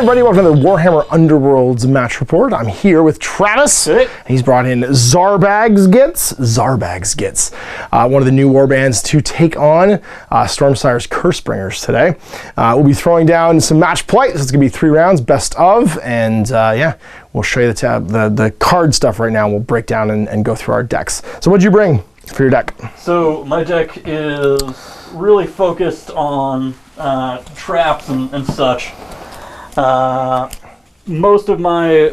everybody, welcome to the Warhammer Underworlds match report. I'm here with Travis. Hey. He's brought in Zarbag's Gitz, one of the new warbands to take on Stormsire's Cursebreakers today. We'll be throwing down some match play, so it's gonna be 3 rounds, best of, and yeah, we'll show you the card stuff right now. We'll break down and go through our decks. So what'd you bring for your deck? So my deck is really focused on traps and such. Most of my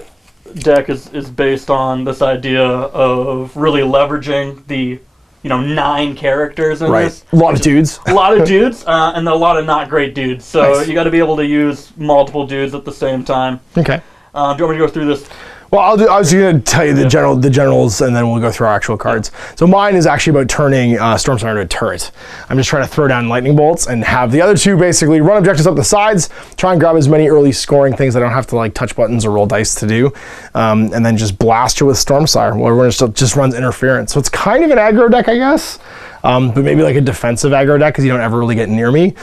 deck is based on this idea of really leveraging the 9 characters in this. A lot of dudes. A lot of dudes, and a lot of not great dudes. So Nice. You got to be able to use multiple dudes at the same time. Okay. Do you want me to go through this? Well, I was going to tell you the generals, and then we'll go through our actual cards. So mine is actually about turning Stormsire into a turret. I'm just trying to throw down lightning bolts and have the other 2 basically run objectives up the sides, try and grab as many early scoring things I don't have to like touch buttons or roll dice to do, and then just blast you with Stormsire. Well, everyone just runs interference. So it's kind of an aggro deck, I guess. But maybe like a defensive aggro deck because you don't ever really get near me.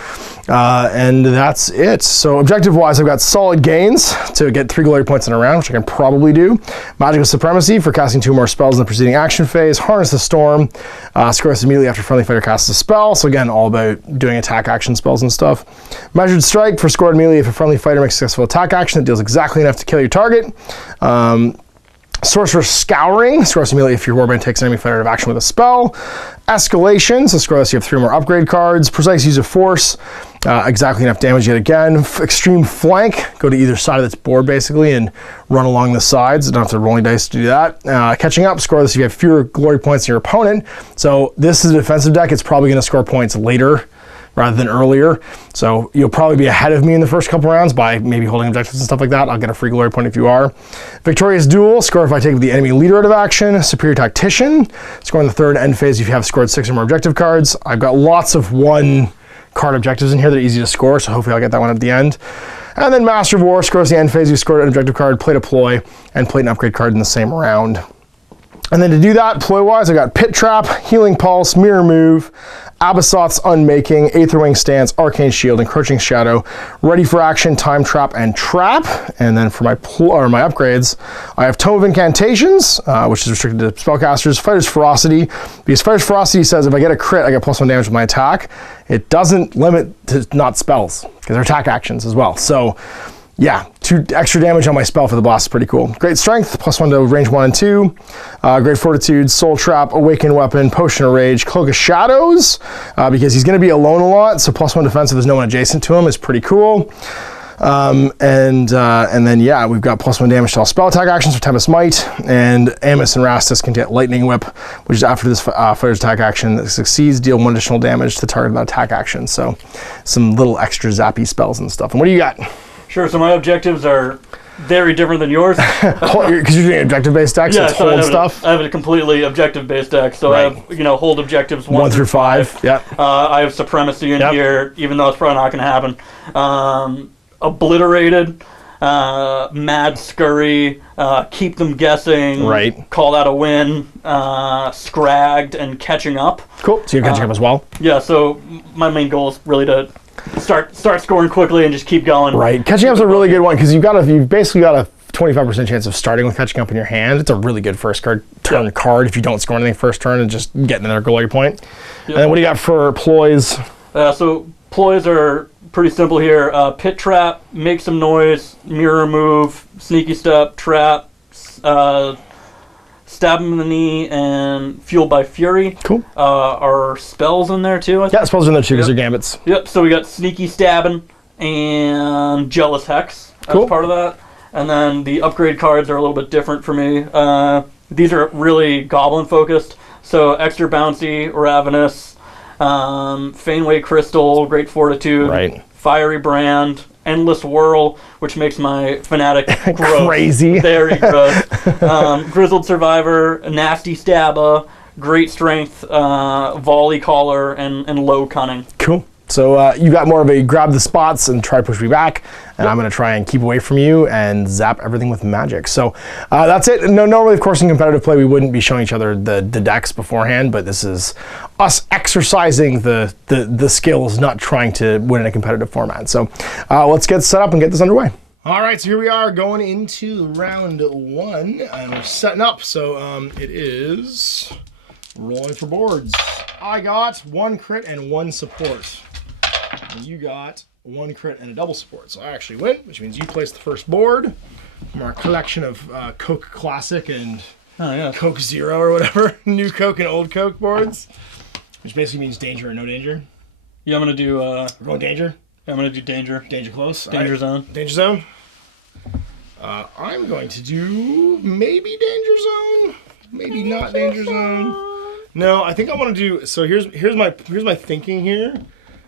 And that's it. So objective-wise, I've got solid gains to get 3 glory points in a round, which I can probably do. Magical supremacy for casting 2 more spells in the preceding action phase. Harness the storm. Score this immediately after friendly fighter casts a spell. So again, all about doing attack action spells and stuff. Measured strike for scored immediately if a friendly fighter makes a successful attack action that deals exactly enough to kill your target. Sorcerer's Scouring, scores immediately if your warband takes an enemy fighter out of action with a spell. Escalation, so score this, you have 3 more upgrade cards. Precise use of force, exactly enough damage yet again. Extreme Flank, go to either side of this board basically and run along the sides. You don't have to roll any dice to do that. Catching Up, score this if you have fewer glory points than your opponent. So this is a defensive deck, it's probably going to score points later rather than earlier. So you'll probably be ahead of me in the first couple rounds by maybe holding objectives and stuff like that. I'll get a free glory point if you are. Victorious Duel, score if I take the enemy leader out of action. Superior Tactician, score in the 3rd end phase if you have scored 6 or more objective cards. I've got lots of 1 card objectives in here that are easy to score, so hopefully I'll get that one at the end. And then Master of War, scores the end phase, you scored an objective card, play deploy, and play an upgrade card in the same round. And then to do that, ploy-wise, I got Pit Trap, Healing Pulse, Mirror Move, Abassat's Unmaking, Aetherwing Stance, Arcane Shield, Encroaching Shadow, Ready for Action, Time Trap, and Trap. And then for my upgrades, I have Tome of Incantations, which is restricted to spellcasters, Fighter's Ferocity, because Fighter's Ferocity says if I get a crit, I get +1 damage with my attack. It doesn't limit to not spells, because they're attack actions as well. So yeah, 2 extra damage on my spell for the boss is pretty cool. Great Strength, +1 to range 1 and 2. Great Fortitude, Soul Trap, Awakened Weapon, Potion of Rage, Cloak of Shadows, because he's going to be alone a lot, so +1 defense if there's no one adjacent to him is pretty cool. And then yeah, we've got +1 damage to all spell attack actions for Tempest Might, and Amos and Rastus can get Lightning Whip, which is after this fighter's attack action that succeeds, deal 1 additional damage to target that attack action. So some little extra zappy spells and stuff. And what do you got? Sure. So my objectives are very different than yours. Because you're doing objective-based decks, Yeah, so it's so hold stuff. I have a completely objective-based deck. So Right. I have, hold objectives 1 through 5. Yep. I have Supremacy in here, even though it's probably not going to happen. Obliterated, Mad Scurry, Keep Them Guessing, Right. Call That a Win, Scragged, and Catching Up. Cool. So you're catching up as well. Yeah, so my main goal is really to start scoring quickly and just keep going. Right. Catching up's a really good one because you've basically got a 25% chance of starting with catching up in your hand. It's a really good first turn card if you don't score anything first turn and just get another glory point. Yep. And then what do you got for ploys? So ploys are pretty simple here. Pit Trap, Make Some Noise, Mirror Move, Sneaky Step, Trap, Stab Him in the Knee, and Fueled by Fury. Cool. Are spells in there too? Yeah, spells are in there too because they're gambits. Yep, so we got Sneaky Stabbing and Jealous Hex as part of that. And then the upgrade cards are a little bit different for me. These are really goblin focused. So Extra Bouncy, Ravenous, Faneway Crystal, Great Fortitude, Right. Fiery Brand, Endless Whirl, which makes my Fanatic gross. Crazy. Very gross. Grizzled Survivor, Nasty Stabba, Great Strength, Volley Caller, and Low Cunning. Cool. So you got more of a grab the spots and try to push me back, and I'm going to try and keep away from you and zap everything with magic. So that's it. No, normally, of course, in competitive play, we wouldn't be showing each other the decks beforehand, but this is us exercising the skills, not trying to win in a competitive format. So let's get set up and get this underway. All right, so here we are going into round 1, and we're setting up. So it is rolling for boards. I got 1 crit and 1 support. And you got 1 crit and a double support. So I actually win, which means you place the first board from our collection of Coke Classic and Coke Zero or whatever. New Coke and old Coke boards. Which basically means danger or no danger. Yeah, I'm going to do... We're going danger? Yeah, I'm going to do danger. Danger close. Danger zone. Danger zone. I'm going to do maybe danger zone, maybe not danger zone. No, I think I want to do. So here's my thinking here,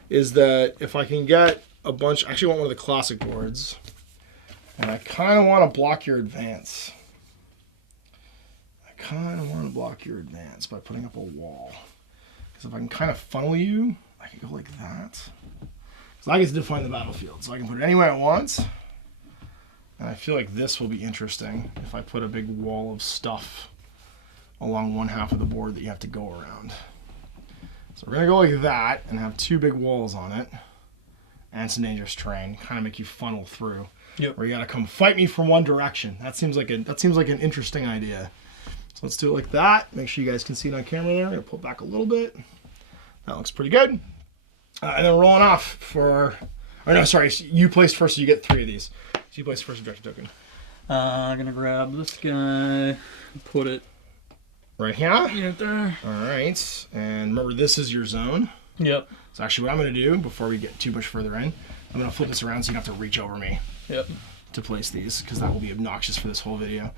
is that if I can get a bunch, I actually want one of the classic boards, and I kind of want to block your advance. By putting up a wall, because if I can kind of funnel you, I can go like that. So I get to define the battlefield, so I can put it anywhere I want. And I feel like this will be interesting if I put a big wall of stuff along one half of the board that you have to go around. So we're going to go like that and have 2 big walls on it and some dangerous terrain, kind of make you funnel through. Yep. Where you got to come fight me from one direction. That seems like an interesting idea. So let's do it like that. Make sure you guys can see it on camera there. I'm going to pull back a little bit. That looks pretty good. And then rolling off for... Oh, no, sorry. You place first, so you get 3 of these. So you place first objective token. I'm going to grab this guy, put it right here. Right there. All right. And remember, this is your zone. Yep. So actually what I'm going to do, before we get too much further in, I'm going to flip this around so you don't have to reach over me. Yep. To place these, because that will be obnoxious for this whole video.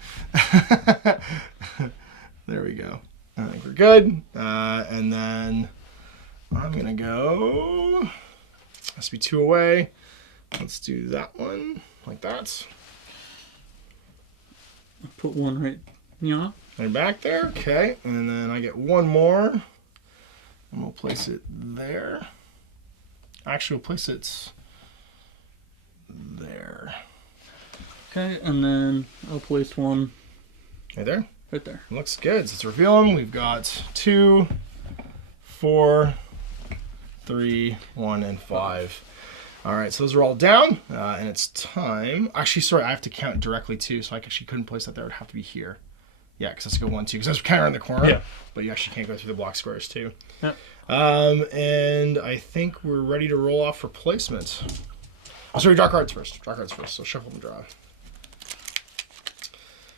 There we go. I think we're good. And then I'm going to go... Has to be 2 away. Let's do that one like that. Put 1 right, Right back there. Okay, and then I get 1 more, and we'll place it there. Actually, we'll place it there. Okay, and then I'll place 1 right there. Right there. Looks good. So let's reveal them. We've got 2, 4, 3, 1, and 5. All right, so those are all down, and it's time. Actually, sorry, I have to count directly too, so I actually couldn't place that there. It would have to be here. Yeah, because that's go 1, 2, because that's kind of around the corner. Yeah. But you actually can't go through the block squares too. Yeah. And I think we're ready to roll off for placement. Oh, sorry, draw cards first. Draw cards first. So shuffle and draw.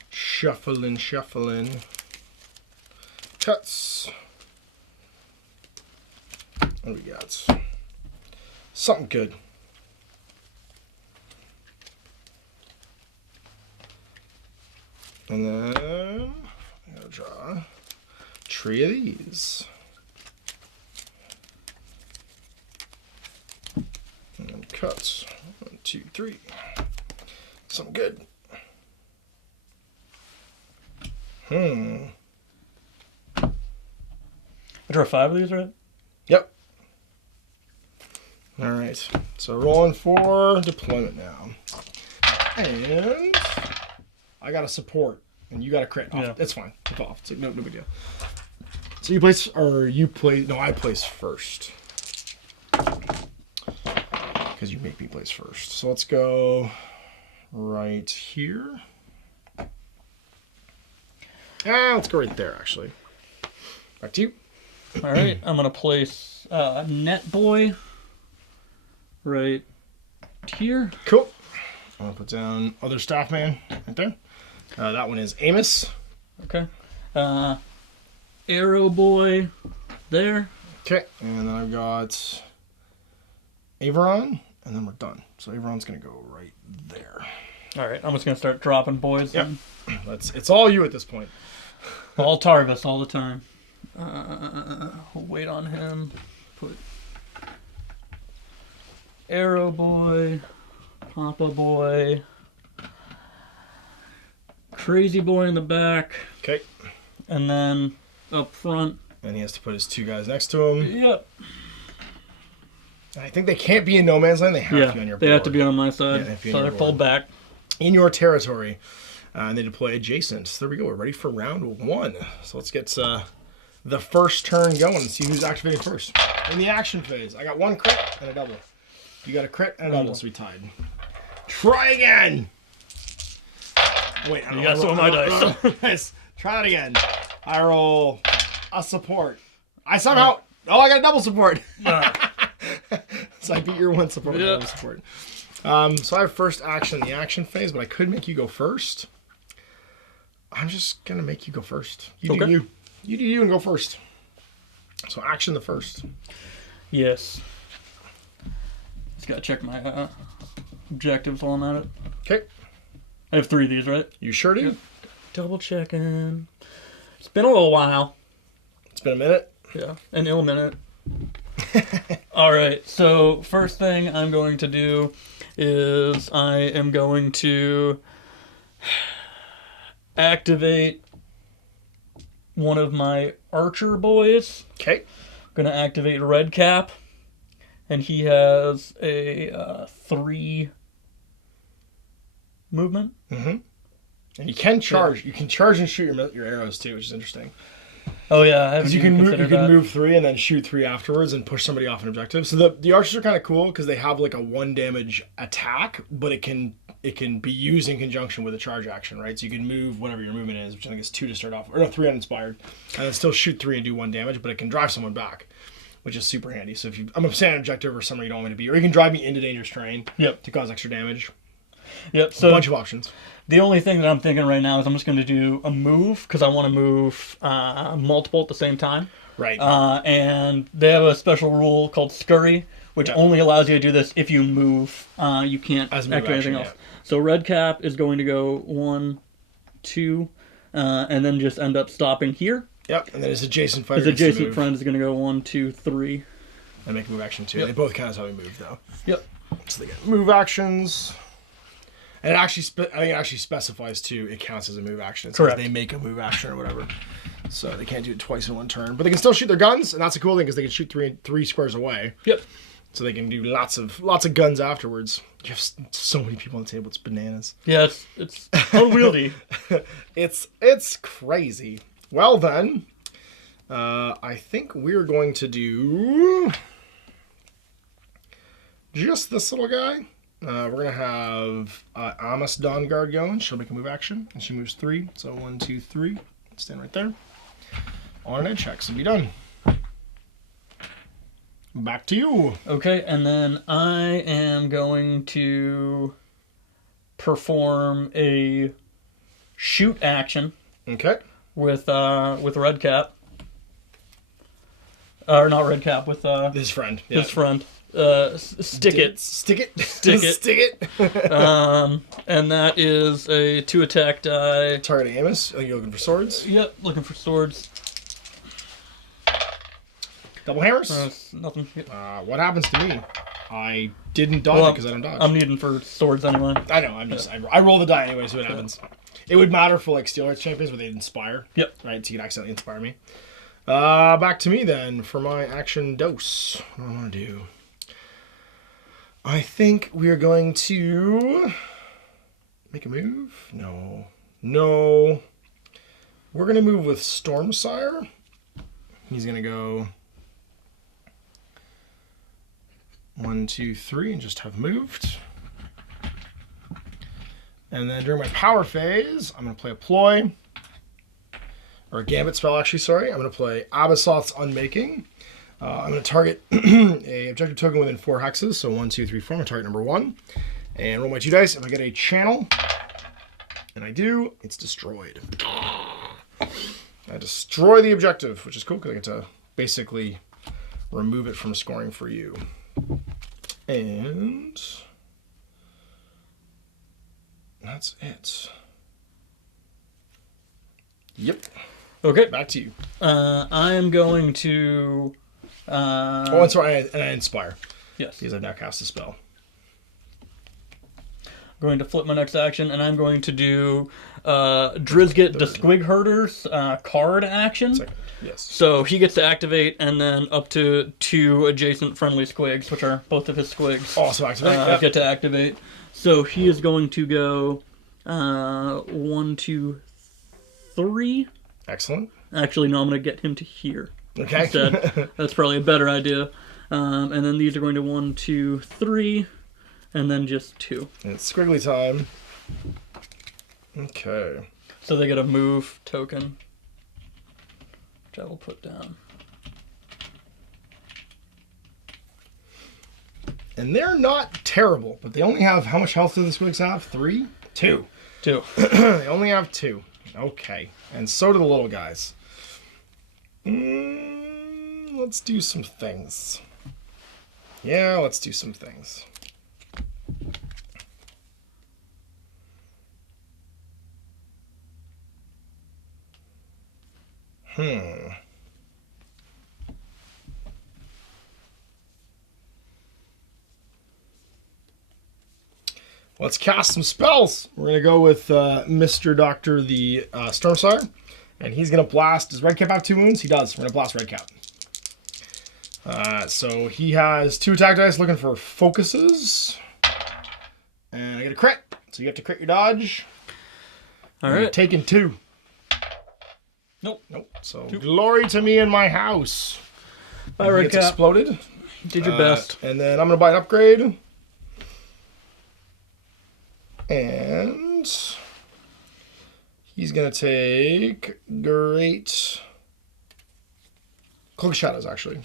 Shuffling. Cuts. What do we got? Something good. And then I'm going to draw 3 of these. And then cuts. 1, 2, 3. Something good. I draw 5 of these, right? Yep. All right. So rolling for deployment now. And I got a support, and you got a crit. Yeah. It's fine. It's off. It's like, no big deal. So you place, or you play, no, I place first. Because you make me place first. So let's go right here. Let's go right there, actually. Back to you. All right, I'm going to place Net Boy right here. Cool. I'm going to put down other staff man right there. That one is Amos. Okay. Arrow Boy there. Okay, and then I've got Averon, and then we're done. So Averon's going to go right there. All right, I'm just going to start dropping boys. Yep. It's all you at this point. All Tarvis all the time. We'll wait on him. Put Arrow Boy, Papa Boy, Crazy Boy in the back. Okay. And then up front. And he has to put his 2 guys next to him. Yep. I think they can't be in no man's land. They have to be on your board. They have to be on my side. Yeah, so they're pulled back. In your territory. And they deploy adjacent. So there we go. We're ready for round 1. So let's get the first turn going and see who's activating first. In the action phase, I got 1 crit and a double. You got a crit and a double, so we tied. Try again. Wait, You got some of my dice. Nice. Try that again. I roll a support. I somehow... Oh, I got a double support. So I beat your one support with double support. So I have first action in the action phase, but I could make you go first. I'm just going to make you go first. You do you. You do you and go first. So action the first. Yes. Just got to check my objectives while I'm at it. Okay. I have 3 of these, right? You sure do? Yep. Double checking. It's been a little while. It's been a minute. Yeah, an ill minute. Alright, so first thing I'm going to do is I am going to activate one of my archer boys. Okay. I'm going to activate Red Cap, and he has a 3 movement. Mm-hmm. And you can charge. Yeah. You can charge and shoot your arrows too, which is interesting. Oh yeah, because you can move 3 and then shoot 3 afterwards and push somebody off an objective. So the archers are kind of cool because they have like a 1 damage attack, but it can be used in conjunction with a charge action, right? So you can move whatever your movement is, which I think is 2 to start off, or no, 3 uninspired, and then still shoot 3 and do 1 damage, but it can drive someone back, which is super handy. So if I'm a standard objective or somewhere you don't want me to be, or you can drive me into dangerous terrain to cause extra damage. Yep. So a bunch of options. The only thing that I'm thinking right now is I'm just going to do a move because I want to move multiple at the same time. Right. And they have a special rule called Scurry, which only allows you to do this if you move. You can't activate anything else. So Red Cap is going to go 1, 2, and then just end up stopping here. Yep. And then his adjacent fighter. His adjacent friend is going to go 1, 2, 3. And make a move action too. Yep. They both count as how we move though. Yep. So they get move actions. And I think it actually specifies too, it counts as a move action. So they make a move action or whatever. So they can't do it twice in one turn. But they can still shoot their guns, and that's a cool thing because they can shoot three squares away. Yep. So they can do lots of guns afterwards. You have so many people on the table, it's bananas. Yeah, it's unwieldy. it's crazy. Well then, I think we're going to do just this little guy. We're going to have Amos Dawnguard going. She'll make a move action, and she moves 3. So 1, 2, 3. Stand right there. On an edge check, so be done. Back to you. Okay, and then I am going to perform a shoot action. Okay. With Red Cap. Or not Red Cap, with his friend. His friend. Stick it. And that is a 2 attack die. Targeting Amos. Are you looking for swords? Yep, looking for swords. Double hammers? Nothing. What happens to me? I didn't dodge it because I don't dodge. I'm needing for swords anyway. I know. I roll the die anyway, so it happens. It would matter for like Steel Hearts champions where they inspire. Yep. Right, so you can accidentally inspire me. Back to me then for my action dose. What do I want to do? I think we are going to make a move. No. We're going to move with Stormsire. He's going to go 1, 2, 3 and just have moved. And then during my power phase, I'm going to play a ploy. Or a gambit spell, actually, sorry. I'm going to play Abbasoth's Unmaking. I'm going to target a objective token within 4 hexes. So 1, 2, 3, 4. I'm going to target number 1. And roll my 2 dice. If I get a channel, and I do, it's destroyed. I destroy the objective, which is cool because I get to basically remove it from scoring for you. And that's it. Yep. Okay. Back to you. I am going to... I'm sorry, and I inspire. Yes. Because I've now cast a spell. I'm going to flip my next action, and I'm going to do Drizzt the Squig Herder's card action. Second. Yes. So he gets to activate, and then up to 2 adjacent friendly squigs, which are both of his squigs. Also activate. Get to activate. So he is going to go 1, 2, 3. Excellent. Actually, no, I'm going to get him to here. Okay. Instead. That's probably a better idea. And then these are going to 1, 2, 3. and then just 2. And it's squiggly time. Okay. So they get a move token, which I will put down. And they're not terrible, but they only have, how much health do the squigs have? 3? 2. 2. They only have 2. Okay. And so do the little guys. Let's do some things. Yeah, let's do some things. Let's cast some spells. We're going to go with Mr. Doctor the Stormsire. And he's going to blast. Does Redcap have 2 wounds? He does. We're going to blast Redcap. So he has 2 attack dice looking for focuses. And I get a crit. So you have to crit your dodge. All right. Taking 2. Nope. So glory to me in my house. Bye, Redcap. It's exploded. Did your best. And then I'm going to buy an upgrade. And he's going to take great Cloak of Shadows, actually,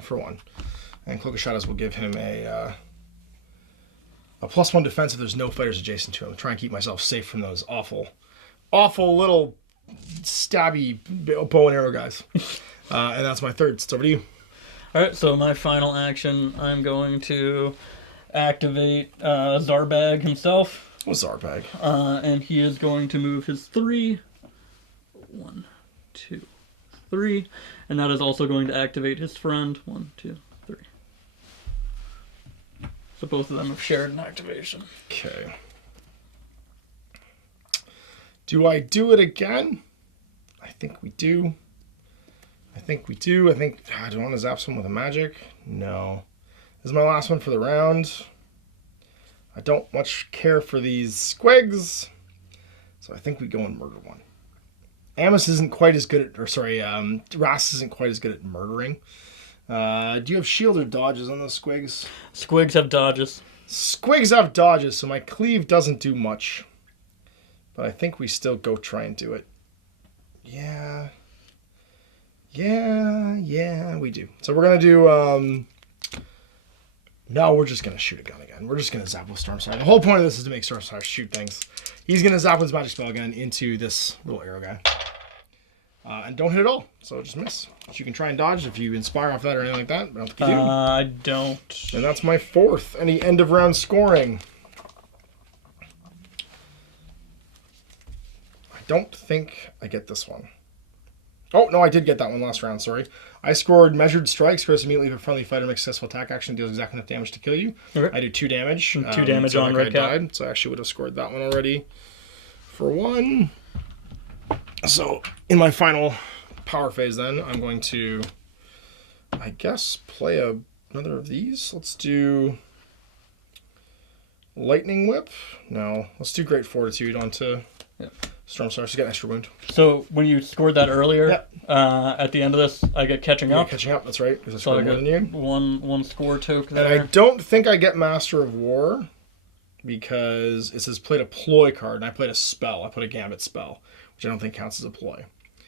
for 1. And Cloak of Shadows will give him a +1 defense if there's no fighters adjacent to him. Try and keep myself safe from those awful little stabby bow and arrow guys. And that's my third. It's over to you. All right, so my final action, I'm going to activate Zarbag himself. What's Zarbag? And he is going to move his 3. 1, 2, 3. And that is also going to activate his friend. 1, 2, 3. So both of them have shared an activation. Okay. Do I do it again? I think we do. Do I want to zap someone with a magic? No. This is my last one for the round. I don't much care for these squigs. So I think we go and murder one. Amos isn't quite as good at, Ras isn't quite as good at murdering. Do you have shield or dodges on those squigs? Squigs have dodges. Squigs have dodges, so my cleave doesn't do much. But I think we still go try and do it. Yeah, we do. So we're going to do, no, we're just going to shoot a gun again. We're just going to zap with Stormsire. The whole point of this is to make Stormsire shoot things. He's going to zap with his magic spell gun into this little arrow guy. And don't hit at all, so just miss. But you can try and dodge if you inspire off that or anything like that, but I don't think you do. I don't. And that's my 4th. Any end of round scoring? I don't think I get this one. Oh, no, I did get that one last round, sorry. I scored Measured Strikes. Curse immediately if a friendly fighter makes a successful attack action, deals exactly enough damage to kill you. Okay. I do 2 damage. 2 damage so on Redcap. So I actually would have scored that one already for 1. So in my final power phase then, I'm going to, I guess, play another of these. Let's do Lightning Whip. No, let's do Great Fortitude onto Stormsire to get an extra wound. So when you scored that earlier, at the end of this, I get catching up. Catching up, that's right, because I scored more than you. One score token there. And I don't think I get Master of War because it says played a ploy card, and I played a spell. I put a Gambit spell, which I don't think counts as a ploy.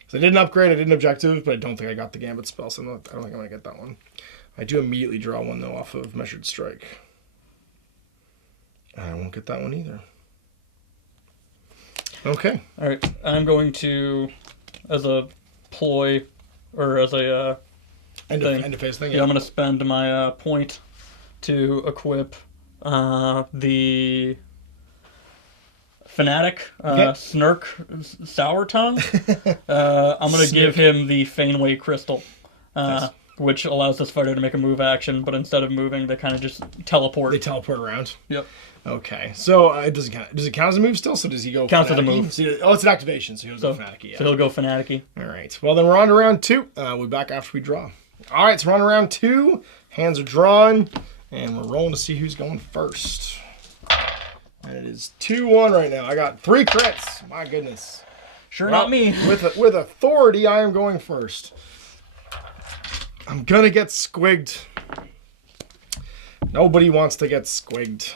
So I did an upgrade, I did an objective, but I don't think I got the Gambit spell, so I don't think I'm going to get that one. I do immediately draw one, though, off of Measured Strike. I won't get that one either. Okay. All right. I'm going to, as a ploy, or as a end of phase thing. Yeah, I'm going to spend my point to equip the Fanatic Snurk Sour Tongue. I'm going to give him the Faneway Crystal, which allows this fighter to make a move action, but instead of moving, they kind of just teleport. They teleport around. Yep. Okay, so it doesn't count. Does it count as a move still? So does he go? Counts as a move. So, it's an activation, so he'll go Fanatic-y. Yeah. So he'll go Fanatic-y. All right. Well, then we're on to round 2. We'll be back after we draw. All right, so we're on to round 2. Hands are drawn, and we're rolling to see who's going first. And it is 2-1 right now. I got 3 crits. My goodness. Sure, well, not me. With authority, I am going first. I'm gonna get squigged Nobody wants to get squigged.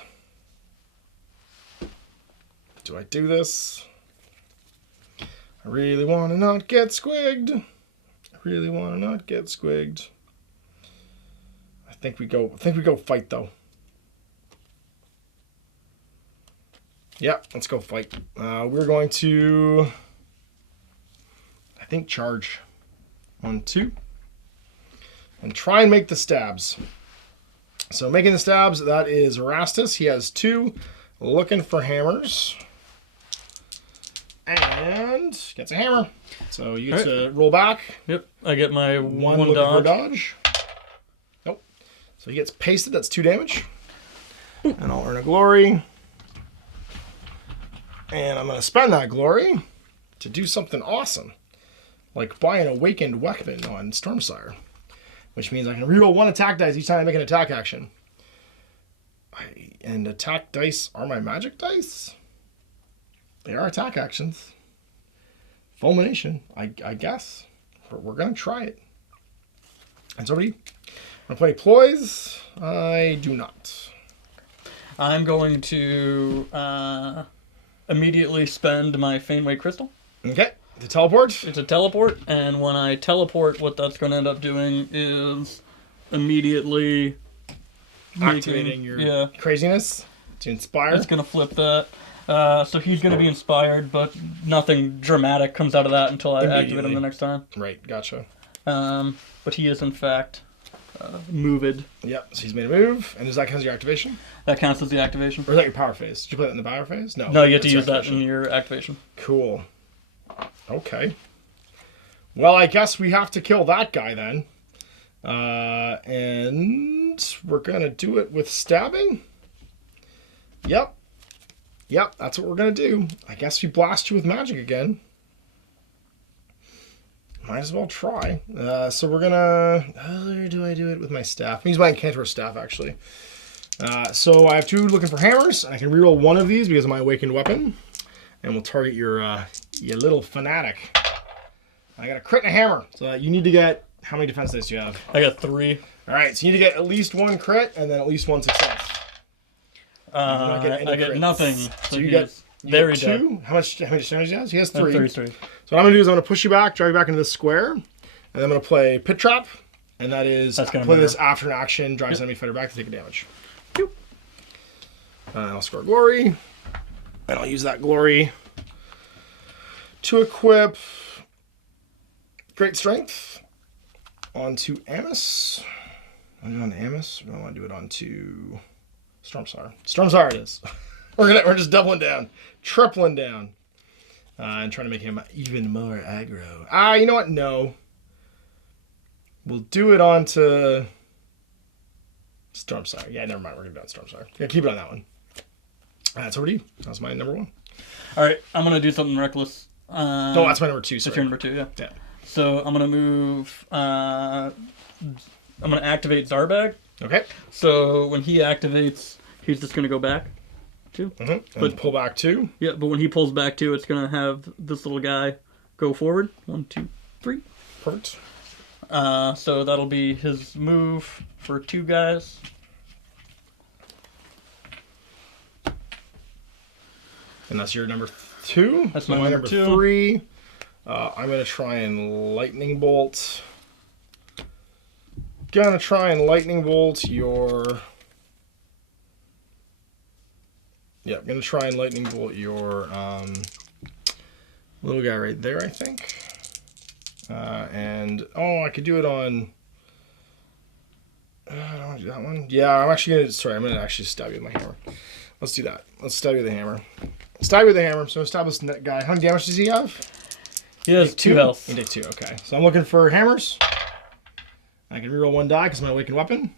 Do I do this? I really want to not get squigged. I really want to not get squigged. I think we go fight though. Yeah, let's go fight. We're going to, I think, charge. 1, 2. And try and make the stabs. So making the stabs, that is Rastus. He has 2. Looking for hammers. And gets a hammer. So you get to roll back. Yep, I get my one looking for a dodge. Nope. So he gets pasted. That's 2 damage. And I'll earn a glory. And I'm going to spend that glory to do something awesome. Like buy an awakened weapon on Stormsire. Which means I can reroll 1 attack dice each time I make an attack action. And attack dice are my magic dice? They are attack actions. Fulmination, I guess. We're going to try it. And somebody? Want to play Ploys? I do not. I'm going to immediately spend my Feinway Crystal. Okay. To teleport? It's a teleport, and when I teleport, what that's going to end up doing is immediately Activating your craziness to inspire. It's going to flip that. So he's going to be inspired, but nothing dramatic comes out of that until I activate him the next time. Right, gotcha. But he is, in fact, moved. Yep, so he's made a move. And does that count as your activation? That counts as the activation. Or is that your power phase? Did you play that in the power phase? No. No, you have to use that in your activation. Cool. Okay. Well, I guess we have to kill that guy then. And we're going to do it with stabbing? Yep. Yep, that's what we're going to do. I guess we blast you with magic again. Might as well try. So we're going to... do I do it with my staff? I'm using my Incantor staff, actually. So I have 2 looking for hammers. I can reroll 1 of these because of my awakened weapon. And we'll target your little fanatic. I got a crit and a hammer. So you need to get... How many defense dice do you have? I got 3. All right, so you need to get at least 1 crit and then at least 1 success. I get nothing. So you get 2? How many damage does he have? He has 3. So what I'm going to do is I'm going to push you back, drive you back into this square. And then I'm going to play Pit Trap. And that is play this after an action, drives enemy fighter back to take a damage. And I'll score glory. And I'll use that glory to equip Great Strength onto Amos. On Amos? I want to do it onto Stormsire. Stormsire it is. We're just doubling down, tripling down, and trying to make him even more aggro. You know what? No. We'll do it onto Stormsire. Yeah, never mind. We're going to do it on Stormsire. Yeah, keep it on that one. That's over to you. That's my number 1. All right, I'm going to do something reckless. No, that's my number 2. Sorry. That's your number 2, yeah. Yeah. So I'm going to move... I'm going to activate Zarbag. Okay. So when he activates, he's just going to go back 2. Mm-hmm. But pull back 2. Yeah, but when he pulls back 2, it's going to have this little guy go forward. 1, 2, 3. Perfect. So that'll be his move for 2 guys. And that's your number 2? That's so my number 2. 3. I'm going to try and lightning bolt. Gonna try and lightning bolt your... Yeah, I'm gonna try and lightning bolt your little guy right there, I think. And I could do it on... I don't want to do that one. Yeah, I'm gonna actually stab you with my hammer. Let's do that. Let's stab you with the hammer. Stab you with the hammer. So stab this guy. How many damage does he have? He has 2 health. He did 2. Okay. So I'm looking for hammers. I can reroll 1 die because my awakened weapon.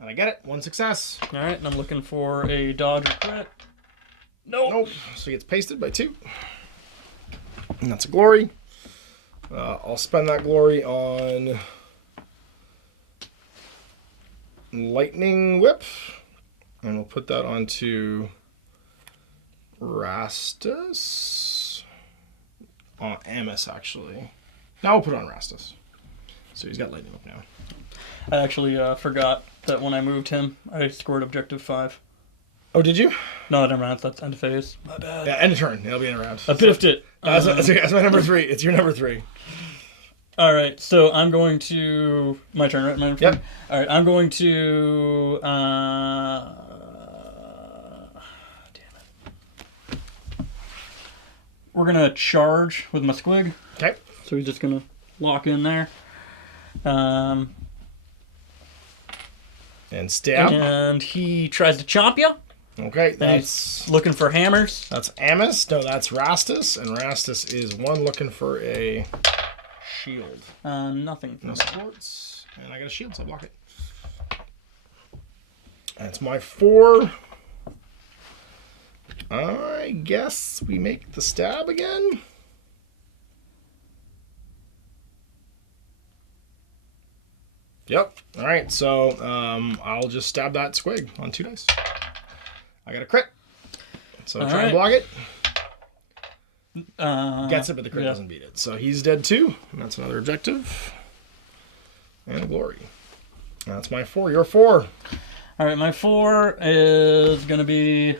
And I get it. 1 success. All right, and I'm looking for a dodge or crit. Nope. So he gets pasted by 2. And that's a glory. I'll spend that glory on Lightning Whip. And we'll put that onto Rastus. Amos, actually. Now we'll put it on Rastus. So he's got lightning up now. I actually forgot that when I moved him, I scored objective 5. Oh, did you? No, never mind. That's end of phase. My bad. Yeah, end of turn. It'll be in a round. I biffed it. That's my number 3. It's your number 3. All right, so I'm going to... My turn, right? My number 3? Yep. All right, I'm going to... damn it. We're going to charge with my squig. Okay. So he's just going to lock in there. And stab. And he tries to chomp you. Okay, And that's... he's looking for hammers. That's Amos. No, that's Rastus. And Rastus is one looking for a shield. Nothing. No supports. And I got a shield, so I block it. That's my 4. I guess we make the stab again. Yep. All right, so I'll just stab that squig on 2 dice. I got a crit. So try and block it. Gets it, but the crit doesn't beat it. So he's dead too. And that's another objective. And a glory. That's my 4. Your 4. All right, my 4 is going to be...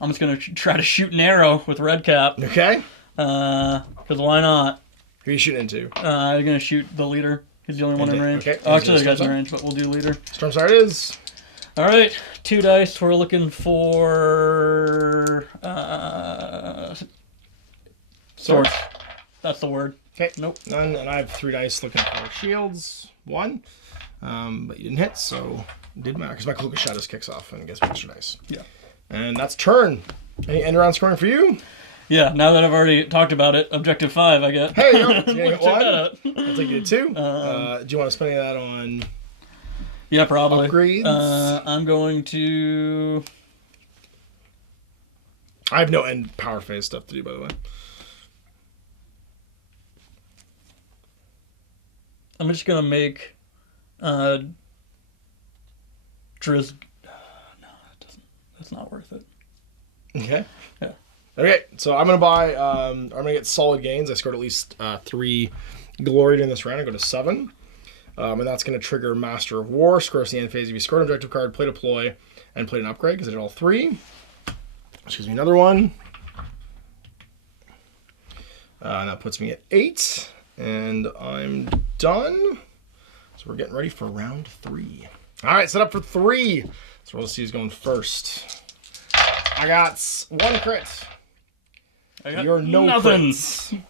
I'm just going to try to shoot an arrow with red cap. Okay. Because why not? Who are you shooting into? I'm going to shoot the leader. He's the only one in range. Okay. Oh, actually, the guy's in range, but we'll do leader. Stormsire it is. All right, 2 dice. We're looking for... swords. That's the word. Okay. Nope. None. And I have 3 dice looking for shields. 1. But you didn't hit, so it didn't matter because my Cloak of Shadows kicks off and gets extra dice. Yeah. And that's turn. Any end around scoring for you? Yeah, now that I've already talked about it, objective 5 I get. Hey, yo, you Check got 1. that out. I'll take you to 2. Do you want to spend any of that on Yeah, probably. upgrades? I'm going to... I have no end power phase stuff to do, by the way. I'm just going to make... Driz... No, it doesn't. That's not worth it. Okay. Yeah. Okay, so I'm gonna buy. I'm gonna get solid gains. I scored at least 3 glory during this round. I go to 7, and that's gonna trigger Master of War. Scores the end phase. If you scored an objective card, play deploy, and played an upgrade because I did all 3. Excuse me, another one. And that puts me at 8, and I'm done. So we're getting ready for round 3. All right, set up for 3. So we'll see who's going first. I got 1 crit. I got You're no nothing. crits.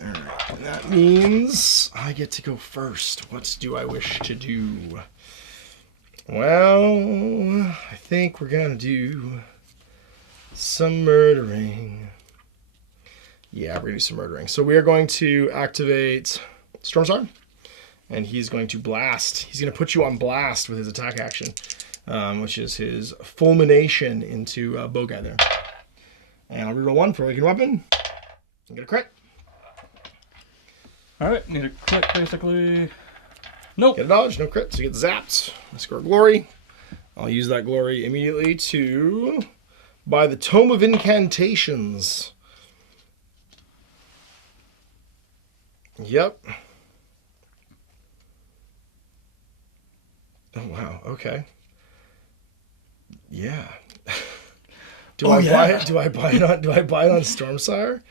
All right, and that means I get to go first. What do I wish to do? Well, I think we're gonna do some murdering. Yeah, we're gonna do some murdering. So we are going to activate Stormstar, and he's going to blast. He's gonna put you on blast with his attack action, which is his fulmination into Bowguy there. And I'll reroll 1 for a weakened weapon. And get a crit. Alright, need a crit basically. Nope. Get a dodge, no crit, so you get zapped. I score glory. I'll use that glory immediately to buy the Tome of Incantations. Yep. Oh wow, okay. Yeah. Do I buy it? Do I buy it on Stormsire?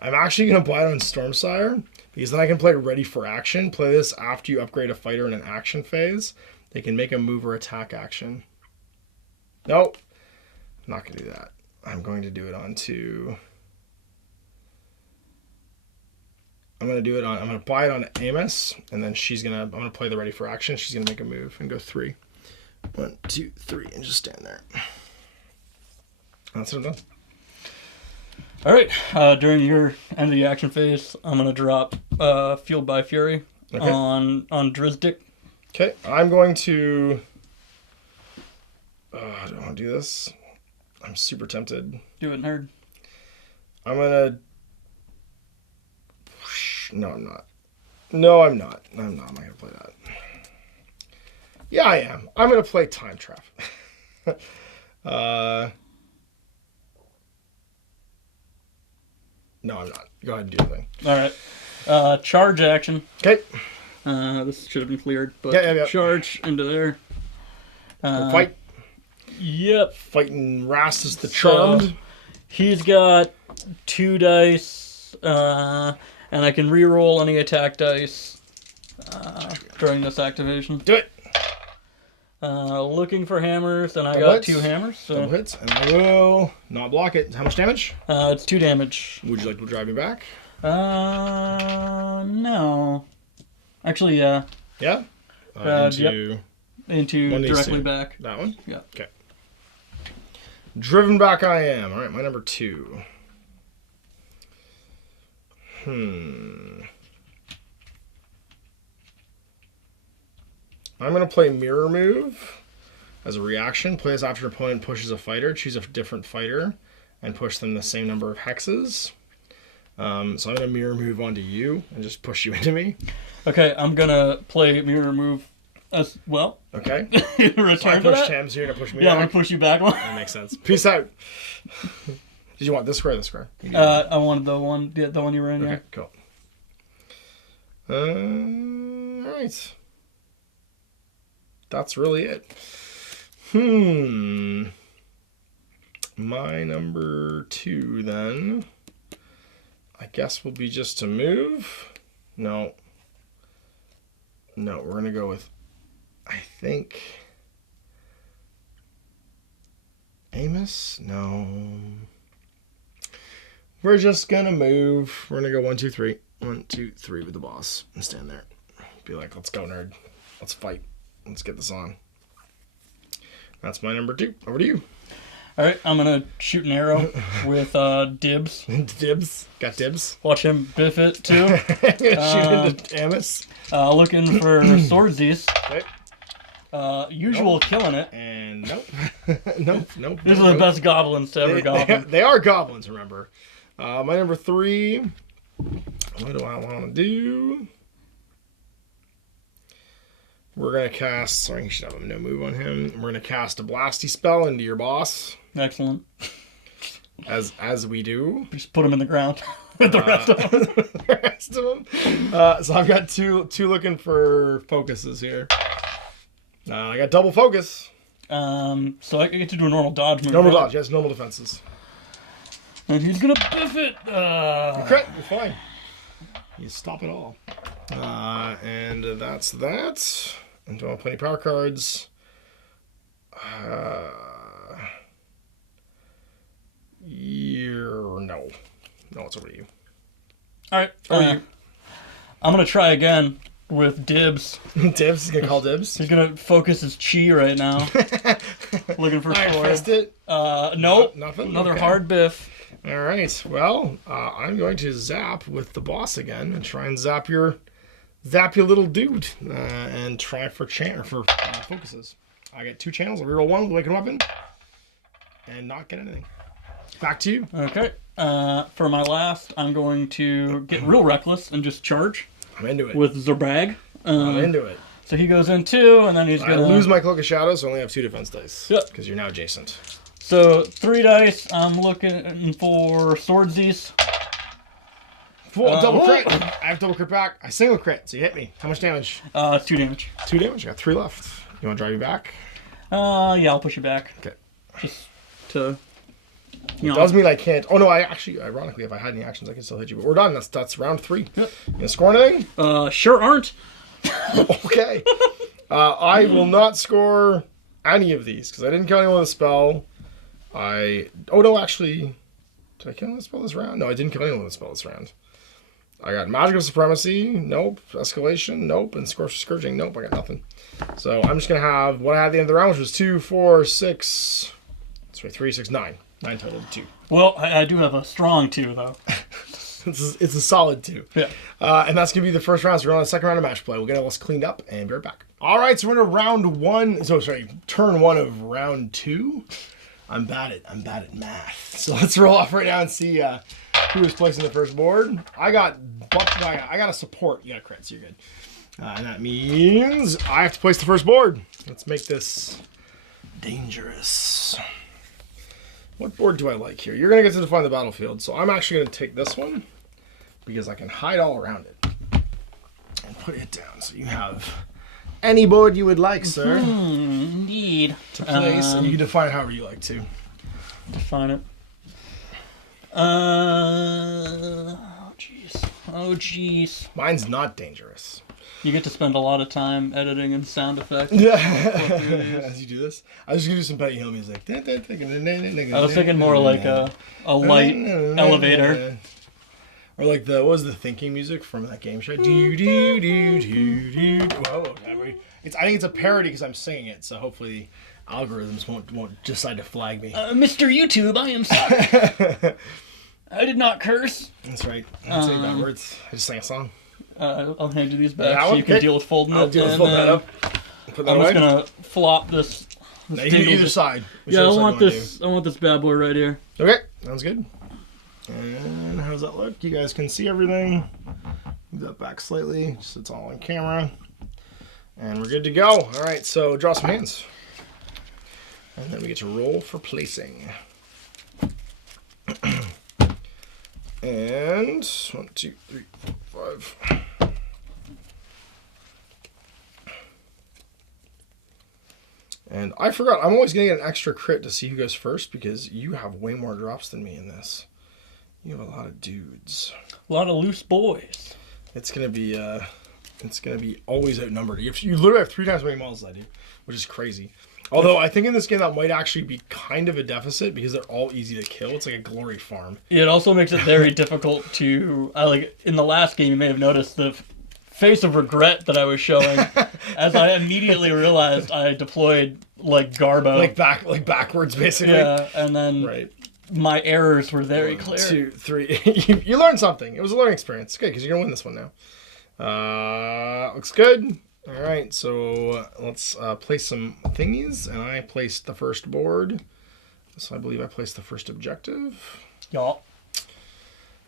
I'm actually gonna buy it on Stormsire because then I can play ready for action. Play this after you upgrade a fighter in an action phase. They can make a move or attack action. Nope. I'm not gonna do that. I'm going to do it onto. I'm gonna buy it on Amos, and then I'm gonna play the ready for action. She's gonna make a move and go 3. 1, 2, 3, and just stand there. That's what I'm done. Alright, during your end of the action phase, I'm going to drop Fueled by Fury on Drizdik. Okay, I'm going to... I don't want to do this. I'm super tempted. Do it, nerd. I'm going to... No, I'm not. No, I'm not. I'm not going to play that. Yeah, I am. I'm going to play Time Trap. No, I'm not. Go ahead and do the thing. Alright. Charge action. Okay. This should have been cleared, but Yeah. charge into there. Fight. Yep. Fighting Rastus the Charmed. So, he's got 2 dice, and I can re-roll any attack dice during this activation. Do it. Looking for hammers, and I Double got hits. 2 hammers. So Double hits, and I will not block it. How much damage? it's 2 damage. Would you like to drive me back? No. Actually, yeah. Yeah? Into directly back. That one? Yeah. Okay. Driven back I am. Alright, my number 2. I'm going to play Mirror Move as a reaction. Play as after an opponent pushes a fighter. Choose a different fighter and push them the same number of hexes. So I'm going to Mirror Move onto you and just push you into me. Okay, I'm going to play Mirror Move as well. Okay. Return So I to push that? Tams here to push me Yeah, I'm back. going to push you back one. That makes sense. Peace out. Did you want this square or this square? I wanted the one you were in, yeah. Okay, cool. Alright. That's really it. My number 2 then, I guess will be just to move. No, we're going to go with, I think, Amos? No. We're just going to move. We're going to go 1, 2, 3. 1, 2, 3 with the boss and stand there. Be like, let's go, nerd. Let's fight. Let's get this on. That's my number 2. Over to you. All right, I'm going to shoot an arrow with dibs. Dibs. Got dibs. Watch him biff it, too. I'm going to shoot into Amos. Looking for swordsies. Okay. Usual killing it. And nope. Nope. These are the best goblins to ever goblin. They are goblins, remember. My number 3. What do I want to do? We're going to cast... Sorry, you should have a no move on him. We're going to cast a Blasty spell into your boss. Excellent. As we do. Just put him in the ground with the rest of them. The rest of them. So I've got two looking for focuses here. I got double focus. So I get to do a normal dodge move. Normal right? dodge, yes, normal defenses. And he's going to biff it. Crit, you're fine. You stop it all. And that's that. And do I want to play any power cards? No. No, it's over to you. All right. You. I'm going to try again with dibs. Dibs? He's going to call dibs? He's going to focus his chi right now. Looking for I sword. fist it. Nope. Nothing? Another Okay. hard biff. All right. Well, I'm going to zap with the boss again and try and zap your little dude and try for focuses. I get 2 channels. I'll reroll 1 with Awakened Weapon and not get anything. Back to you. Okay. For my last, I'm going to get real reckless and just charge I'm into it. with Zerbag. I'm into it. So he goes in 2, and then he's I going to lose my Cloak of Shadows, so I only have 2 defense dice. Yep. Because you're now adjacent. So 3 dice. I'm looking for swordsies. Double crit. I have double crit back. I single crit, so you hit me. How much damage? 2 damage. 2 damage. I got 3 left. You want to drive me back? Yeah, I'll push you back. Okay. Just to... You know, Does mean I can't. Oh no, I actually, ironically, if I had any actions, I can still hit you. But we're done. That's round 3. Yep. You gonna score anything? Sure aren't. Okay. I will not score any of these because I didn't kill anyone with a spell. Oh no, actually, did I kill anyone with a spell this round? No, I didn't kill anyone with a spell this round. I got Magical Supremacy. Nope. Escalation. Nope. And Scourging. Nope. I got nothing. So I'm just gonna have what I had at the end of the round, which was 2, 4, 6. Sorry, 3, 6, 9. 9 total of 2. Well, I do have a strong 2, though. It's a solid 2. Yeah. And that's going to be the first round. So we're on the second round of match play. We'll get all this cleaned up and be right back. All right, so we're in round 1. Turn 1 of round 2. I'm bad at math. So let's roll off right now and see who is placing the first board. I got a support. You got a crit, so you're good. And that means I have to place the first board. Let's make this dangerous. What board do I like here? You're going to get to define the battlefield, so I'm actually going to take this one. because I can hide all around it. And put it down so you have any board you would like, sir. Indeed. To place, and you can define however you like to. Define it. Oh jeez. Mine's not dangerous. You get to spend a lot of time editing and sound effects. Yeah. As you do this, I was just gonna do some Benny Hill music. I was thinking more like a light elevator. Or like what was the thinking music from that game show? Do do do do do. Whoa, I think it's a parody because I'm singing it, so hopefully algorithms won't decide to flag me. Mr. YouTube, I am sorry. I did not curse. That's right. I didn't say bad words. I just sang a song. I'll hand you these back so you can deal with folding it. I'll deal with folding that up. Put that I'm away. just gonna flop this. No, you do either side. Yeah, I want this. I want this bad boy right here. Okay, sounds good. And how does that look? You guys can see everything. Move that back slightly, just so it's all on camera. And we're good to go. All right, so draw some hands. And then we get to roll for placing. And 1, 2, 3, 4, 5. And I forgot, I'm always going to get an extra crit to see who goes first because you have way more drops than me in this. You have a lot of dudes. A lot of loose boys. It's gonna be always outnumbered. You literally have 3 times as many models as I do, which is crazy. Although I think in this game that might actually be kind of a deficit because they're all easy to kill. It's like a glory farm. Yeah, it also makes it very difficult to. In the last game, you may have noticed the face of regret that I was showing as I immediately realized I deployed like Garbo, like backwards basically. Yeah, and then right. My errors were very 1, clear. 2, 3. You learned something. It was a learning experience. Good, because you're going to win this one now. Looks good. All right, so let's place some thingies. And I placed the first board. So I believe I placed the first objective. Yup.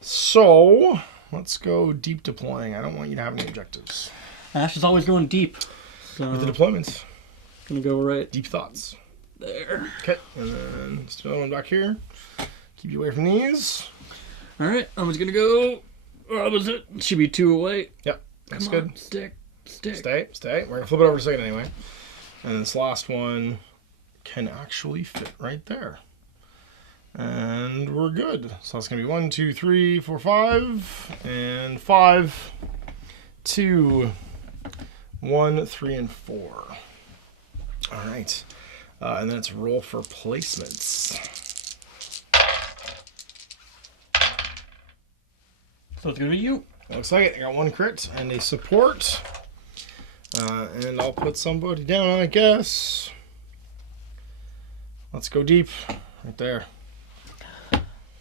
So let's go deep deploying. I don't want you to have any objectives. Ash is always going deep. So With the deployments. Gonna go right Deep thoughts. there. Okay, and then just another one back here. Keep you away from these. All right, I was gonna go. What was it? Should be 2 away. Yep, that's Come on, good. Stick. Stay. We're gonna flip it over a second anyway. And this last one can actually fit right there. And we're good. So it's gonna be 1, 2, 3, 4, 5, and 5, 2, 1, 3, and 4. All right. And then it's roll for placements. So it's gonna be you. Looks like it. I got 1 crit and a support. And I'll put somebody down, I guess. Let's go deep. Right there. I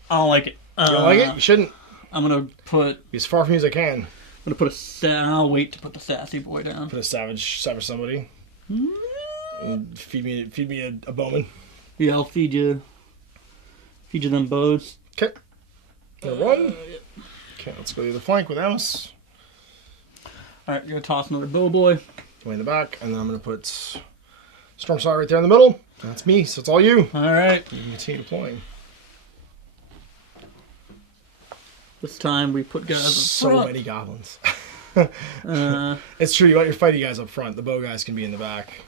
don't like it. You don't like it? You shouldn't. I'm gonna put. Be as far from you as I can. I'm gonna put I'll wait to put the sassy boy down. Put a savage somebody. And feed me a bowman. Yeah, I'll feed you. Feed you them bows. Okay. Number 1. Okay, let's go to the flank with Amos. Alright, you're gonna toss another bow boy. Way in the back, and then I'm gonna put Stormstar right there in the middle. That's me, so it's all you. Alright. You can continue deploying. This time we put guys up So front. many goblins. It's true, you want your fighty guys up front. The bow guys can be in the back.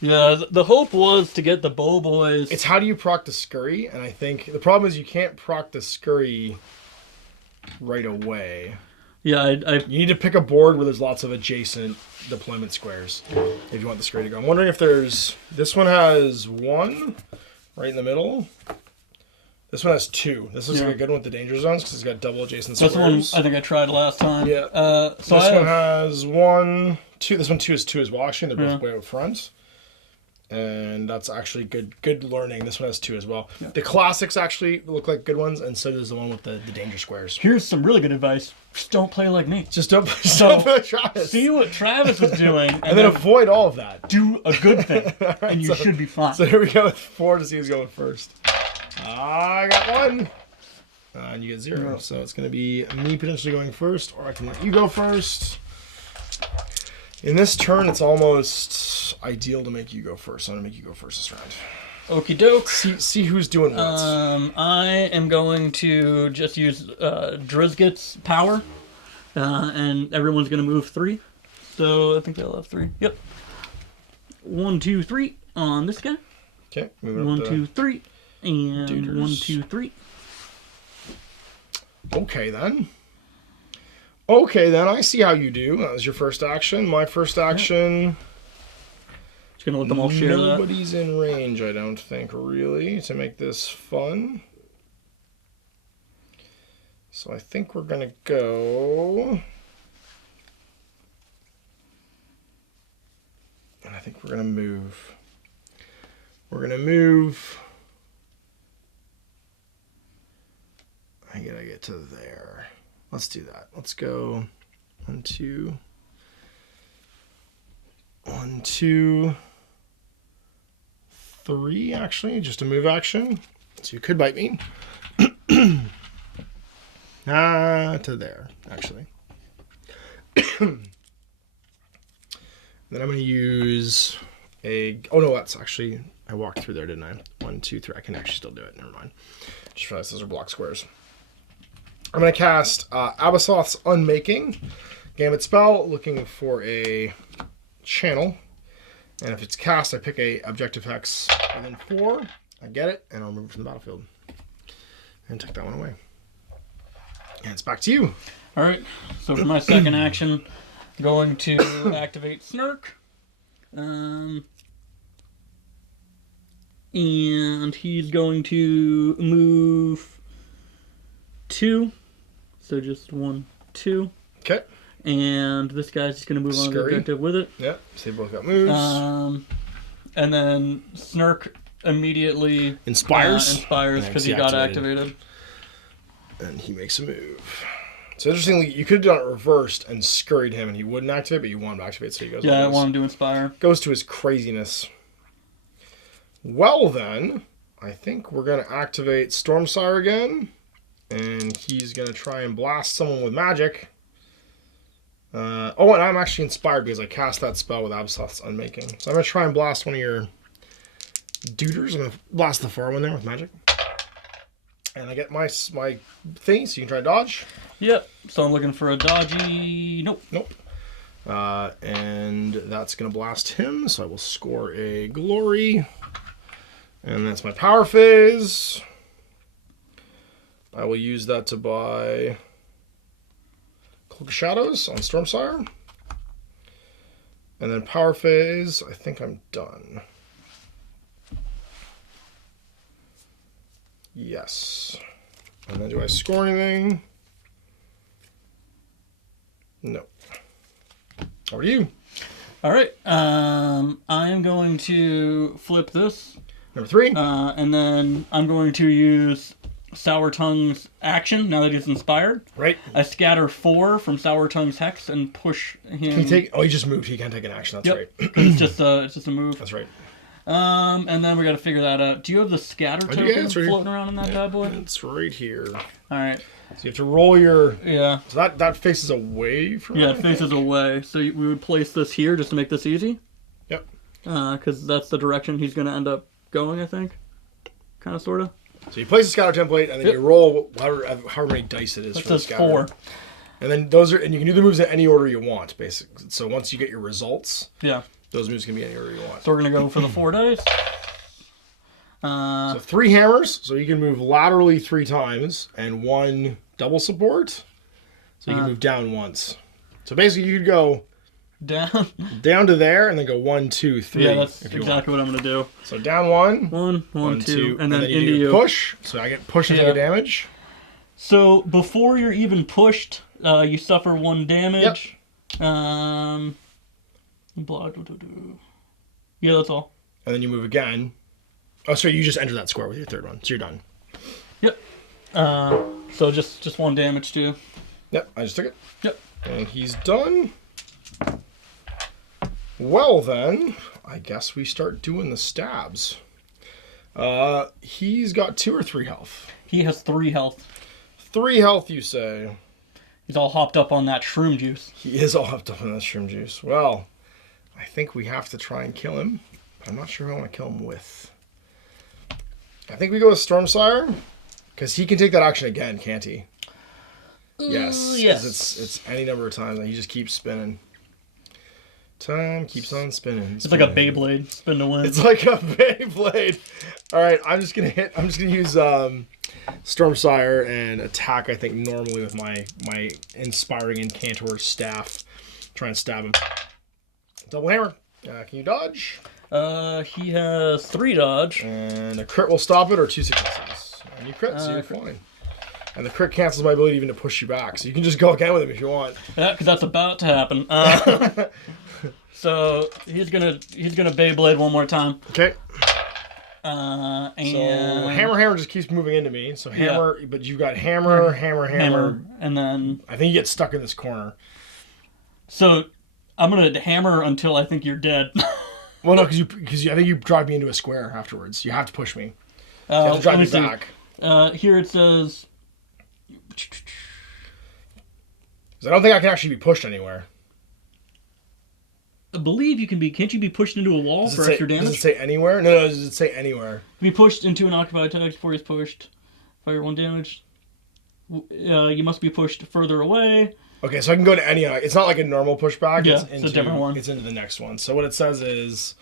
Yeah, the hope was to get the bow boys. It's how do you proc the scurry, and I think the problem is you can't proc the scurry right away. Yeah, You need to pick a board where there's lots of adjacent deployment squares if you want the scurry to go. I'm wondering if there's... This one has 1 right in the middle. This one has 2. This looks like a good one with the danger zones because it's got double adjacent squares. This one I think I tried last time. Yeah. So this one has 1, 2. This one 2 is 2 as well. Actually, they're both way out front. And that's actually good learning. This one has 2 as well. Yeah. The classics actually look like good ones, and so does the one with the danger squares. Here's some really good advice. Just don't play like me. Just don't play like Travis. See what Travis is doing. and then avoid all of that. Do a good thing, right, and you should be fine. So here we go with 4 to see who's going first. I got 1. And you get 0. So it's going to be me potentially going first, or I can let you go first. In this turn, it's almost ideal to make you go first. So I'm going to make you go first this round. Okie doke. See who's doing what. I am going to just use Gitz power, and everyone's going to move 3. So I think they'll have 3. Yep. 1, 2, 3 on this guy. Okay. 1, 2, 3, and duders. 1, 2, 3. Okay then. Okay then. I see how you do. That was your first action. My first action. Just gonna let them all share that. Nobody's in range, I don't think, really, to make this fun. So I think we're gonna go. And I think we're gonna move. We're gonna move. I gotta get to there. Let's do that. Let's go 1, 2. 1, 2, 3, actually, just a move action. So you could bite me. To there, actually. Then I'm going to use a... Oh, no, that's actually... I walked through there, didn't I? 1, 2, 3. I can actually still do it. Never mind. Just realized those are block squares. I'm going to cast Abassoth's Unmaking. Gambit spell, looking for a channel. And if it's cast, I pick a objective hex within 4. I get it, and I'll move it from the battlefield. And take that one away. And it's back to you. All right. So for my second action, going to activate Snark. And he's going to move 2. So just 1, 2. Okay. And this guy's just going to move on to the objective with it. Yep. So they both got moves. And then Snark immediately inspires because he got activated. And he makes a move. So interestingly, you could have done it reversed and scurried him and he wouldn't activate, but you want him to activate, so he goes. Yeah, I want him to inspire. Goes to his craziness. Well then, I think we're going to activate Stormsire again. And he's going to try and blast someone with magic. And I'm actually inspired because I cast that spell with Abassoth's Unmaking. So I'm going to try and blast one of your duders. I'm going to blast the far one there with magic. And I get my thing, so you can try to dodge. Yep. So I'm looking for a dodgy... Nope. And that's going to blast him, so I will score a glory. And that's my power phase. I will use that to buy Cloak of Shadows on Stormsire. And then power phase, I think I'm done. Yes. And then do I score anything? No. How are you? All right. I am going to flip this. Number 3. And then I'm going to use Sour Tongue's action, now that he's inspired. Right. I scatter 4 from Sour Tongue's hex and push him. Can he take... Oh, he just moved. He can't take an action. That's right. it's just a move. That's right. And then we got to figure that out. Do you have the scatter token floating around in that bad boy? It's right here. All right. So you have to roll your... Yeah. So that faces away from... Yeah, it faces away. So we would place this here just to make this easy. Yep. Because that's the direction he's going to end up going, I think. Kind of, sort of. So you place the scatter template, and then you roll however many dice it is for the scatter. 4. And then those are... And you can do the moves in any order you want, basically. So once you get your results... Yeah. Those moves can be any order you want. So we're going to go for the 4 dice. So 3 hammers, so you can move laterally 3 times, and 1 double support. So you can move down once. So basically you could go down to there, and then go 1, 2, 3. Yeah, that's exactly what I'm going to do. So down 1. 1, 2, and then into you. Push, so I get pushed and take a damage. So before you're even pushed, you suffer 1 damage. Yep. Yeah, that's all. And then you move again. Oh, sorry, you just enter that square with your 3rd one, so you're done. Yep. So just 1 damage too. Yep, I just took it. Yep. And he's done. Well then, I guess we start doing the stabs. He's got 2 or 3 health. He has 3 health. 3 health, you say? He's all hopped up on that shroom juice. He is all hopped up on that shroom juice. Well, I think we have to try and kill him. But I'm not sure who I want to kill him with. I think we go with Stormsire, because he can take that action again, can't he? Yes. Yes. It's any number of times, and he just keeps spinning. Time keeps on spinning. It's like a Beyblade, spin to win. It's like a Beyblade. All right, I'm just gonna use Stormsire and attack. I think normally with my inspiring incantor staff, try and stab him. Double hammer. Can you dodge? He has 3 dodge. And a crit will stop it, or 2 successes. And you crit, so you're fine. And the crit cancels my ability even to push you back, so you can just go again with him if you want. Yeah, because that's about to happen. So he's gonna Beyblade one more time. Okay. And so hammer just keeps moving into me. So hammer, but you've got hammer, and then I think you get stuck in this corner. So I'm gonna hammer until I think you're dead. Well, no, because I think you drive me into a square afterwards. You have to push me. You have to drive me back. Here it says. Because I don't think I can actually be pushed anywhere. I believe you can be. Can't you be pushed into a wall for extra damage? Does it say anywhere? No, does it say anywhere? Be pushed into an occupied text before he's pushed. Fire 1 damage. You must be pushed further away. Okay, so I can go to any. It's not like a normal pushback. Yeah, it's a different one. It's into the next one. So what it says is,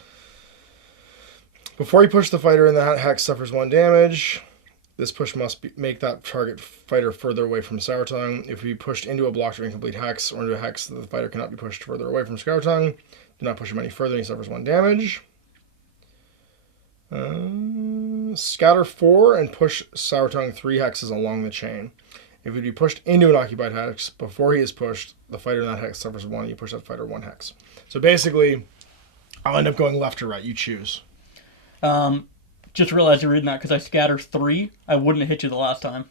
before you push the fighter in the hex suffers 1 damage. This push must make that target fighter further away from Sour Tongue. If you pushed into a blocked or incomplete hex or into a hex, the fighter cannot be pushed further away from Sour Tongue. Do not push him any further, he suffers 1 damage. Scatter 4 and push Sour Tongue 3 hexes along the chain. If he'd be pushed into an occupied hex, before he is pushed, the fighter in that hex suffers 1, you push that fighter 1 hex. So basically, I'll end up going left or right, you choose. Just realized you're reading that because I scatter 3. I wouldn't have hit you the last time.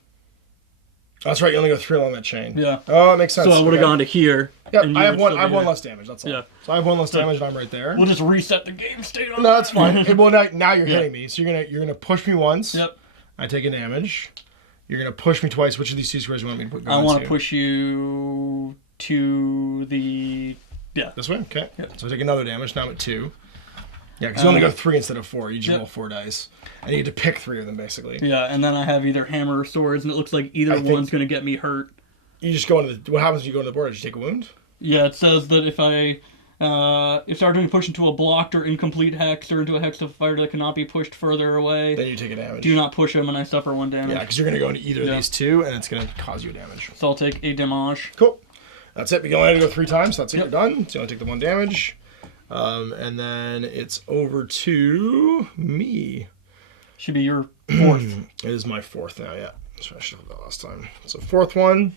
That's right. You only go 3 along that chain. Yeah. Oh, that makes sense. So I would have gone to here. Yeah, I have one less damage. That's all. Yeah. So I have 1 less damage, and I'm right there. We'll just reset the game state on No, that's that. fine. Well, now you're hitting me. So you're gonna push me once. Yep. I take a damage. You're gonna push me twice. Which of these 2 squares you want me to put? I want to push you to the this way. Okay. Yep. So I take another damage. Now I'm at 2. Yeah, because you only go 3 instead of 4. You just roll 4 dice, and you get to pick 3 of them basically. Yeah, and then I have either hammer or swords, and it looks like either one's going to get me hurt. You just go into the. What happens when you go to the board? Did you take a wound? Yeah, it says that if starting to push into a blocked or incomplete hex or into a hex of fire that cannot be pushed further away, then you take a damage. Do not push him, and I suffer 1 damage. Yeah, because you're going to go into either of these 2, and it's going to cause you damage. So I'll take a damage. Cool. That's it. But you only have to go 3 times. So that's it. You're done. So you only take the 1 damage. And then it's over to me. Should be your 4th. It is my 4th now, yeah. So I should have that last time. So 4th one.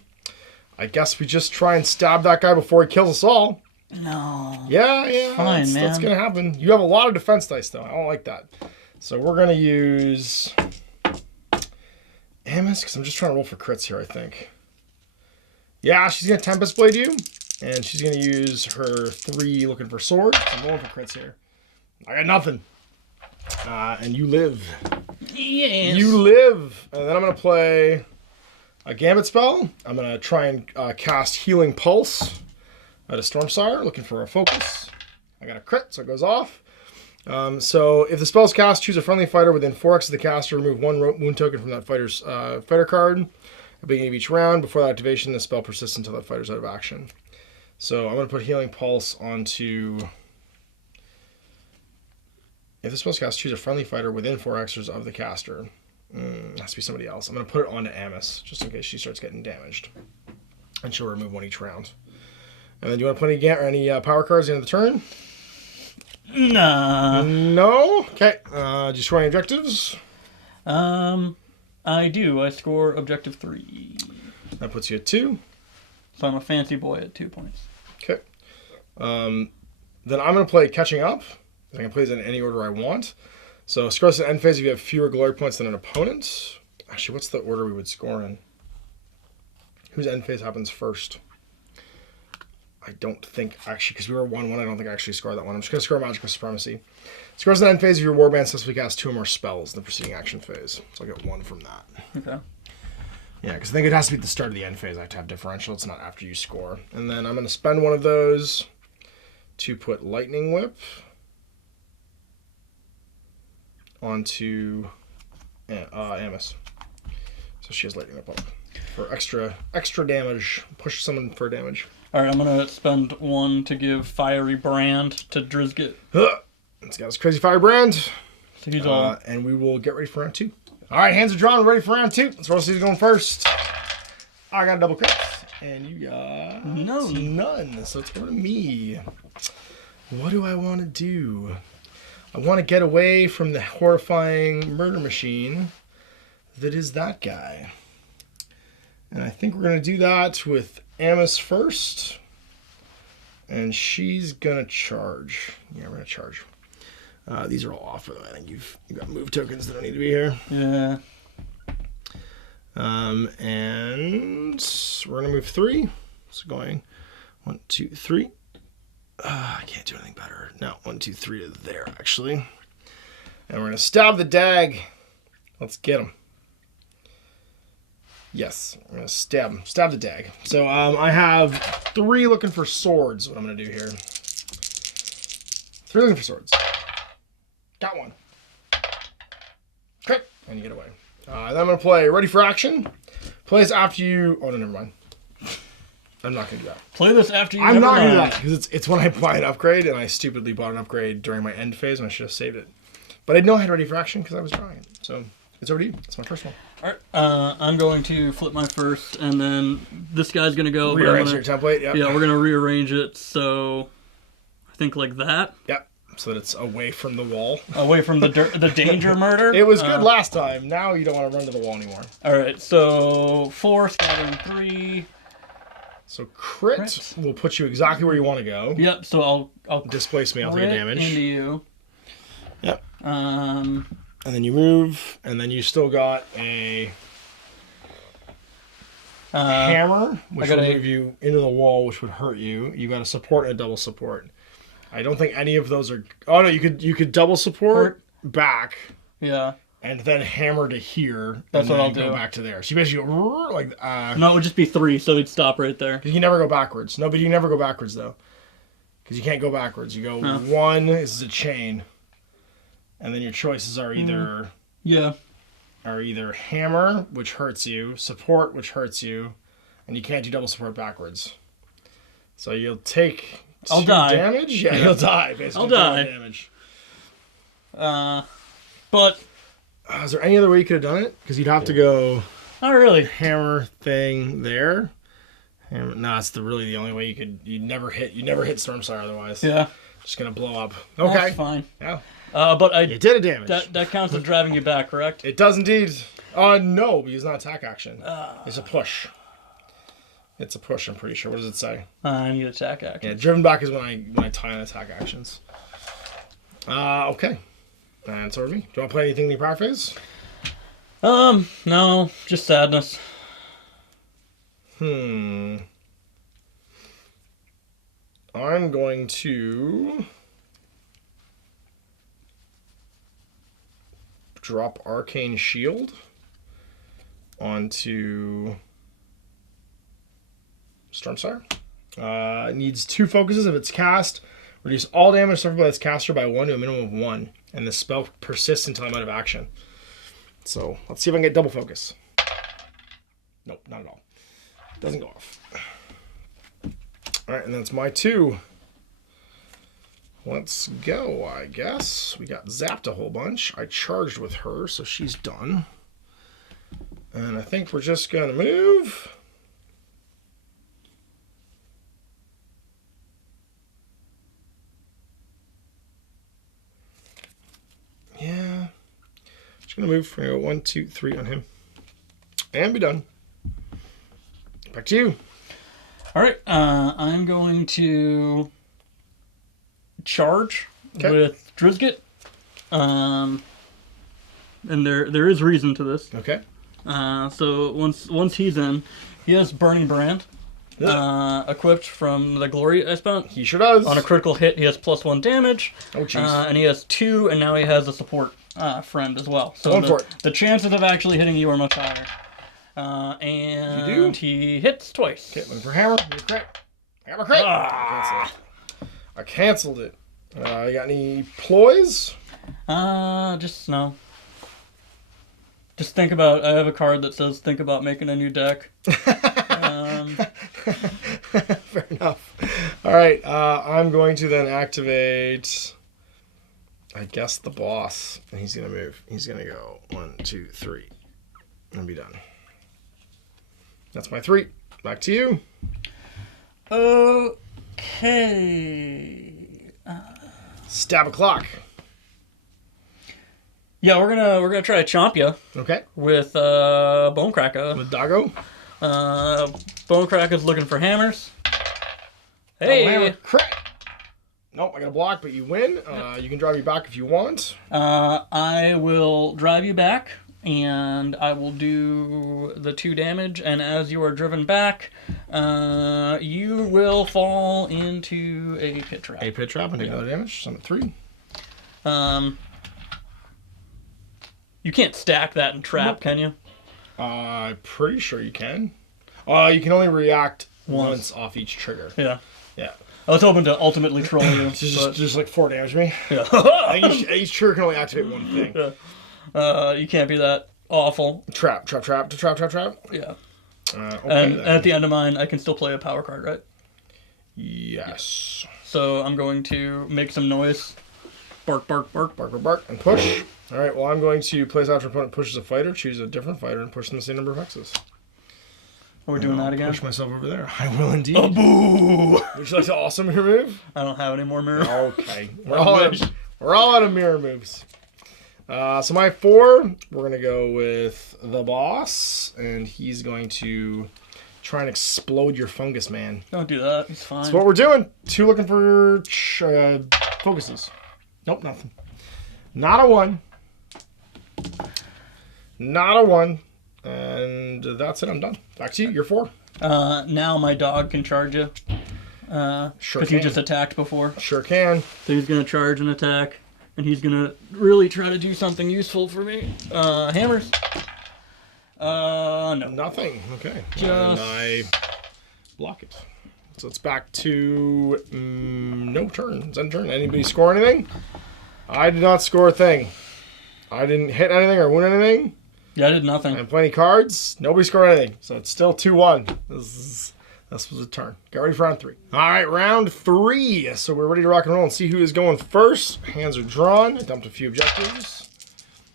I guess we just try and stab that guy before he kills us all. No. Yeah. Fine, man. That's going to happen. You have a lot of defense dice, though. I don't like that. So we're going to use Amos, because I'm just trying to roll for crits here, I think. Yeah, she's going to Tempest Blade you. And she's going to use her 3 looking for swords. I'm rolling for crits here. I got nothing. And you live. Yes. You live. And then I'm going to play a Gambit spell. I'm going to try and cast Healing Pulse at a Stormsire, looking for a focus. I got a crit, so it goes off. So if the spell's cast, choose a friendly fighter within 4x of the caster. Remove 1 wound token from that fighter's fighter card. At the beginning of each round. Before that activation, the spell persists until that fighter's out of action. So I'm going to put Healing Pulse onto... If the spell's cast, choose a friendly fighter within 4 extras of the caster. It has to be somebody else. I'm going to put it onto Amos, just in case she starts getting damaged. And she'll remove 1 each round. And then do you want to put any power cards at the end of the turn? Nah. No? Okay. Do you score any objectives? I do. I score objective 3. That puts you at 2. So I'm a fancy boy at 2 points. Okay. Then I'm going to play Catching Up. I can play this in any order I want. So, scores at end phase if you have fewer glory points than an opponent. Actually, what's the order we would score in? Whose end phase happens first? I don't think, actually, because we were 1-1, I don't think I actually scored that one. I'm just going to score Magical Supremacy. Scores at end phase if your warband successfully casts 2 or more spells in the preceding action phase. So I'll get 1 from that. Okay. Yeah, because I think it has to be at the start of the end phase. I have to have differential. It's not after you score. And then I'm going to spend 1 of those to put Lightning Whip onto Amos. So she has lightning up for extra damage. Push someone for damage. All right, I'm gonna spend 1 to give Fiery Brand to Drizgit. It's got his crazy firebrand. So he's all. And we will get ready for round 2. All right, hands are drawn, ready for round 2. Let's roll. See who's going first. I got a double crit, and you got none. So it's over to me. What do I want to do? I want to get away from the horrifying murder machine that is that guy. And I think we're going to do that with Amos first. And she's going to charge. Yeah, we're going to charge. These are all off of them. I think you've got move tokens that don't need to be here. Yeah. And we're going to move 3. So going 1, 2, 3. I can't do anything better. No, 1, 2, 3 to there, actually. And we're going to stab the dag. Let's get him. Yes, I'm going to stab him. Stab the dag. So I have 3 looking for swords, what I'm going to do here. 3 looking for swords. Got 1. Crit. And you get away. Then I'm going to play Ready for Action. Plays after you... Oh, no, never mind. I'm not going to do that. Play this after you. I'm not going to do that because it's when I buy an upgrade, and I stupidly bought an upgrade during my end phase, and I should have saved it. But I didn't know I had Ready for Action because I was drawing it. So it's over to you. It's my first one. All right. I'm going to flip my first, and then this guy's going to go. Rearrange your template. Yep. Yeah, we're going to rearrange it. So I think like that. Yep. So that it's away from the wall. Away from the danger murder. It was good last time. Now you don't want to run to the wall anymore. All right. So 4, scattering 3. So crit will put you exactly where you want to go. Yep. So I'll displace me. I'll take damage into you. Yep. And then you move, and then you still got a hammer, which will move you into the wall, which would hurt you. You got a support and a double support. I don't think any of those are. Oh no, you could double support back. Yeah. And then hammer to here. That's what I'll do. Go back to there. So you basically go like. No, it would just be 3, so it'd stop right there. You never go backwards. No, but you never go backwards though, because you can't go backwards. You go 1. This is a chain, and then your choices are either hammer, which hurts you, support, which hurts you, and you can't do double support backwards. So you'll take. I'll die. Damage? Yeah, you'll die. Basically, I'll die. Damage. But is there any other way you could have done it? Because you'd have to go. Not really. Hammer thing there. Hammer. No, that's really the only way you could. You'd never hit Stormsire otherwise. Yeah. Just gonna blow up. Okay. That's fine. Yeah. But it did a damage. That counts as driving you back, correct? It does indeed. No, because it's not attack action. It's a push. It's a push, I'm pretty sure. What does it say? I need attack action. Yeah, driven back is when I tie on attack actions. Okay. And it's over to me. Do you want to play anything in the power phase? No, just sadness. I'm going to drop Arcane Shield onto Stormsire. It needs 2 focuses if it's cast. Reduce all damage suffered by its caster by 1 to a minimum of 1. And the spell persists until I'm out of action. So let's see if I can get double focus. Nope, not at all. Doesn't go off. Alright, and that's my 2. Let's go, I guess. We got zapped a whole bunch. I charged with her, so she's done. And I think we're just going to move. Yeah. Just going to move. We're going to go 1, 2, 3 on him. And be done. Back to you. All right. I'm going to charge with Drizgit. And there is reason to this. Okay. So once he's in, he has Burning Brand equipped from the glory I spent. He sure does. On a critical hit, he has +1 damage. Oh, jeez. And he has 2, and now he has a support friend as well. So Going for it. The chances of actually hitting you are much higher. And you do. He hits twice. Okay, looking for hammer. Crit. Hammer crit. I canceled it. You got any ploys? Just no. Just think about. I have a card that says "Think about making a new deck." Fair enough. All right, I'm going to then activate, I guess, the boss, and he's gonna move. He's gonna go 1, 2, 3, and be done. That's my 3. Back to you. Okay. Stab a clock. Yeah, we're gonna try to chomp you Okay. with Bonecracker. With Doggo. Bonecracker's looking for hammers. Double Hey. hammer. Crit. Nope, I got a block, but you win. You can drive me back if you want. I will drive you back, and I will do the 2 damage. And as you are driven back, you will fall into a pit trap. A pit trap and take another damage. So I'm at 3. You can't stack that and trap, can you? I'm pretty sure you can. You can only react once off each trigger. Yeah. Yeah. I was hoping to ultimately troll you. Just like 4 damage me. Yeah. I think each trigger can only activate one thing. Yeah. You can't be that awful. Trap. Yeah. Okay, And at the end of mine, I can still play a power card, right? Yes. So I'm going to make some noise. Bark, bark, bark. Bark, bark, bark, and push. All right, well, I'm going to place after opponent pushes a fighter, choose a different fighter, and push them the same number of hexes. Are we doing that again? Push myself over there. I will indeed. Oh, boo! Would you like to also mirror move? I don't have any more mirror. Okay. We're all out of mirror moves. So my 4, we're going to go with the boss, and he's going to try and explode your fungus man. Don't do that. He's fine. That's what we're doing. 2 looking for focuses. Nope, nothing. Not a 1. Not a 1. And that's it. I'm done. Back to you. You're 4. Now my dog can charge you. Sure Because he can. just attacked before. Sure can. So he's going to charge and attack. And he's going to really try to do something useful for me. Hammers. No. Nothing. Okay. Just- And I block it. So it's back to no turn. It's end turn. Anybody score anything? I did not score a thing. I didn't hit anything or win anything. Yeah, I did nothing. And plenty cards. Nobody scored anything. So it's still 2-1. This was a turn. Get ready for round 3. All right, round 3. So we're ready to rock and roll and see who is going first. Hands are drawn. I dumped a few objectives.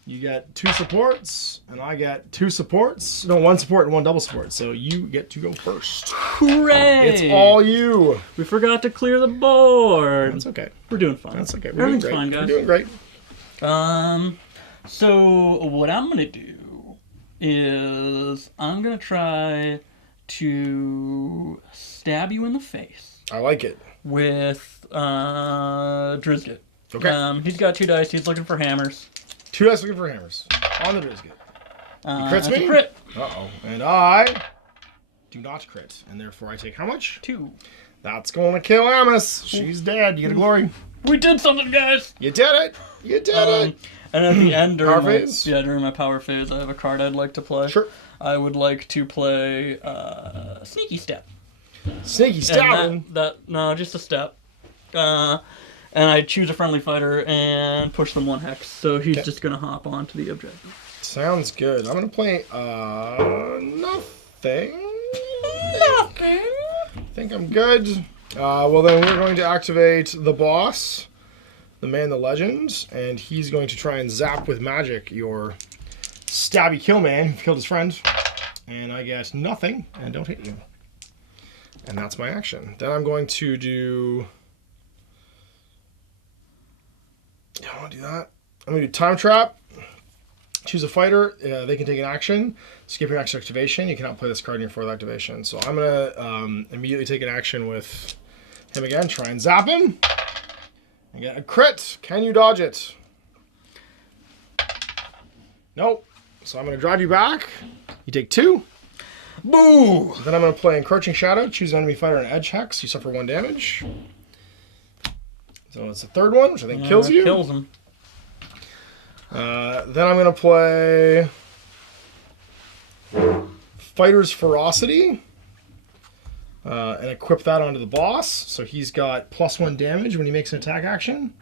You get 2 supports, and I get 2 supports. No, 1 support and 1 double support. So you get to go first. Hooray! It's all you. We forgot to clear the board. That's okay. We're doing fine. That's okay. We're doing Everything's great. fine, guys. We're doing great. So what I'm gonna do is I'm gonna try to stab you in the face I like it. with Drizgit. Okay. He's got 2 dice. He's looking for hammers. 2 dice looking for hammers. On the Drizgit. Crits That's me? a crit. Uh-oh. And I do not crit. And therefore I take how much? 2. That's going to kill Amos. She's dead. You get a glory. We did something, guys. You did it. You did it. And at the end, Power phase? during my power phase, I have a card I'd like to play. Sure. I would like to play Sneaky Step. Sneaky stabbing. No, just a step. And I choose a friendly fighter and push them 1 hex. So he's just gonna hop onto the objective. Sounds good. I'm going to play nothing. Nothing. I think I'm good. Well, then we're going to activate the boss, the man, the legend, and he's going to try and zap with magic your stabby kill man who killed his friend. And I get nothing and don't hit you. And that's my action. Then I'm going to do... I don't want to do that. I'm going to do time trap. Choose a fighter. They can take an action. Skip your next activation. You cannot play this card in your 4th activation. So I'm going to immediately take an action with him again. Try and zap him. And get a crit. Can you dodge it? Nope. So I'm going to drive you back. You take 2. Boo! Then I'm going to play Encroaching Shadow. Choose an enemy fighter and edge hex. You suffer 1 damage. So it's the 3rd one, which I think kills you. Kills him. Then I'm going to play Fighter's Ferocity and equip that onto the boss. So he's got +1 damage when he makes an attack action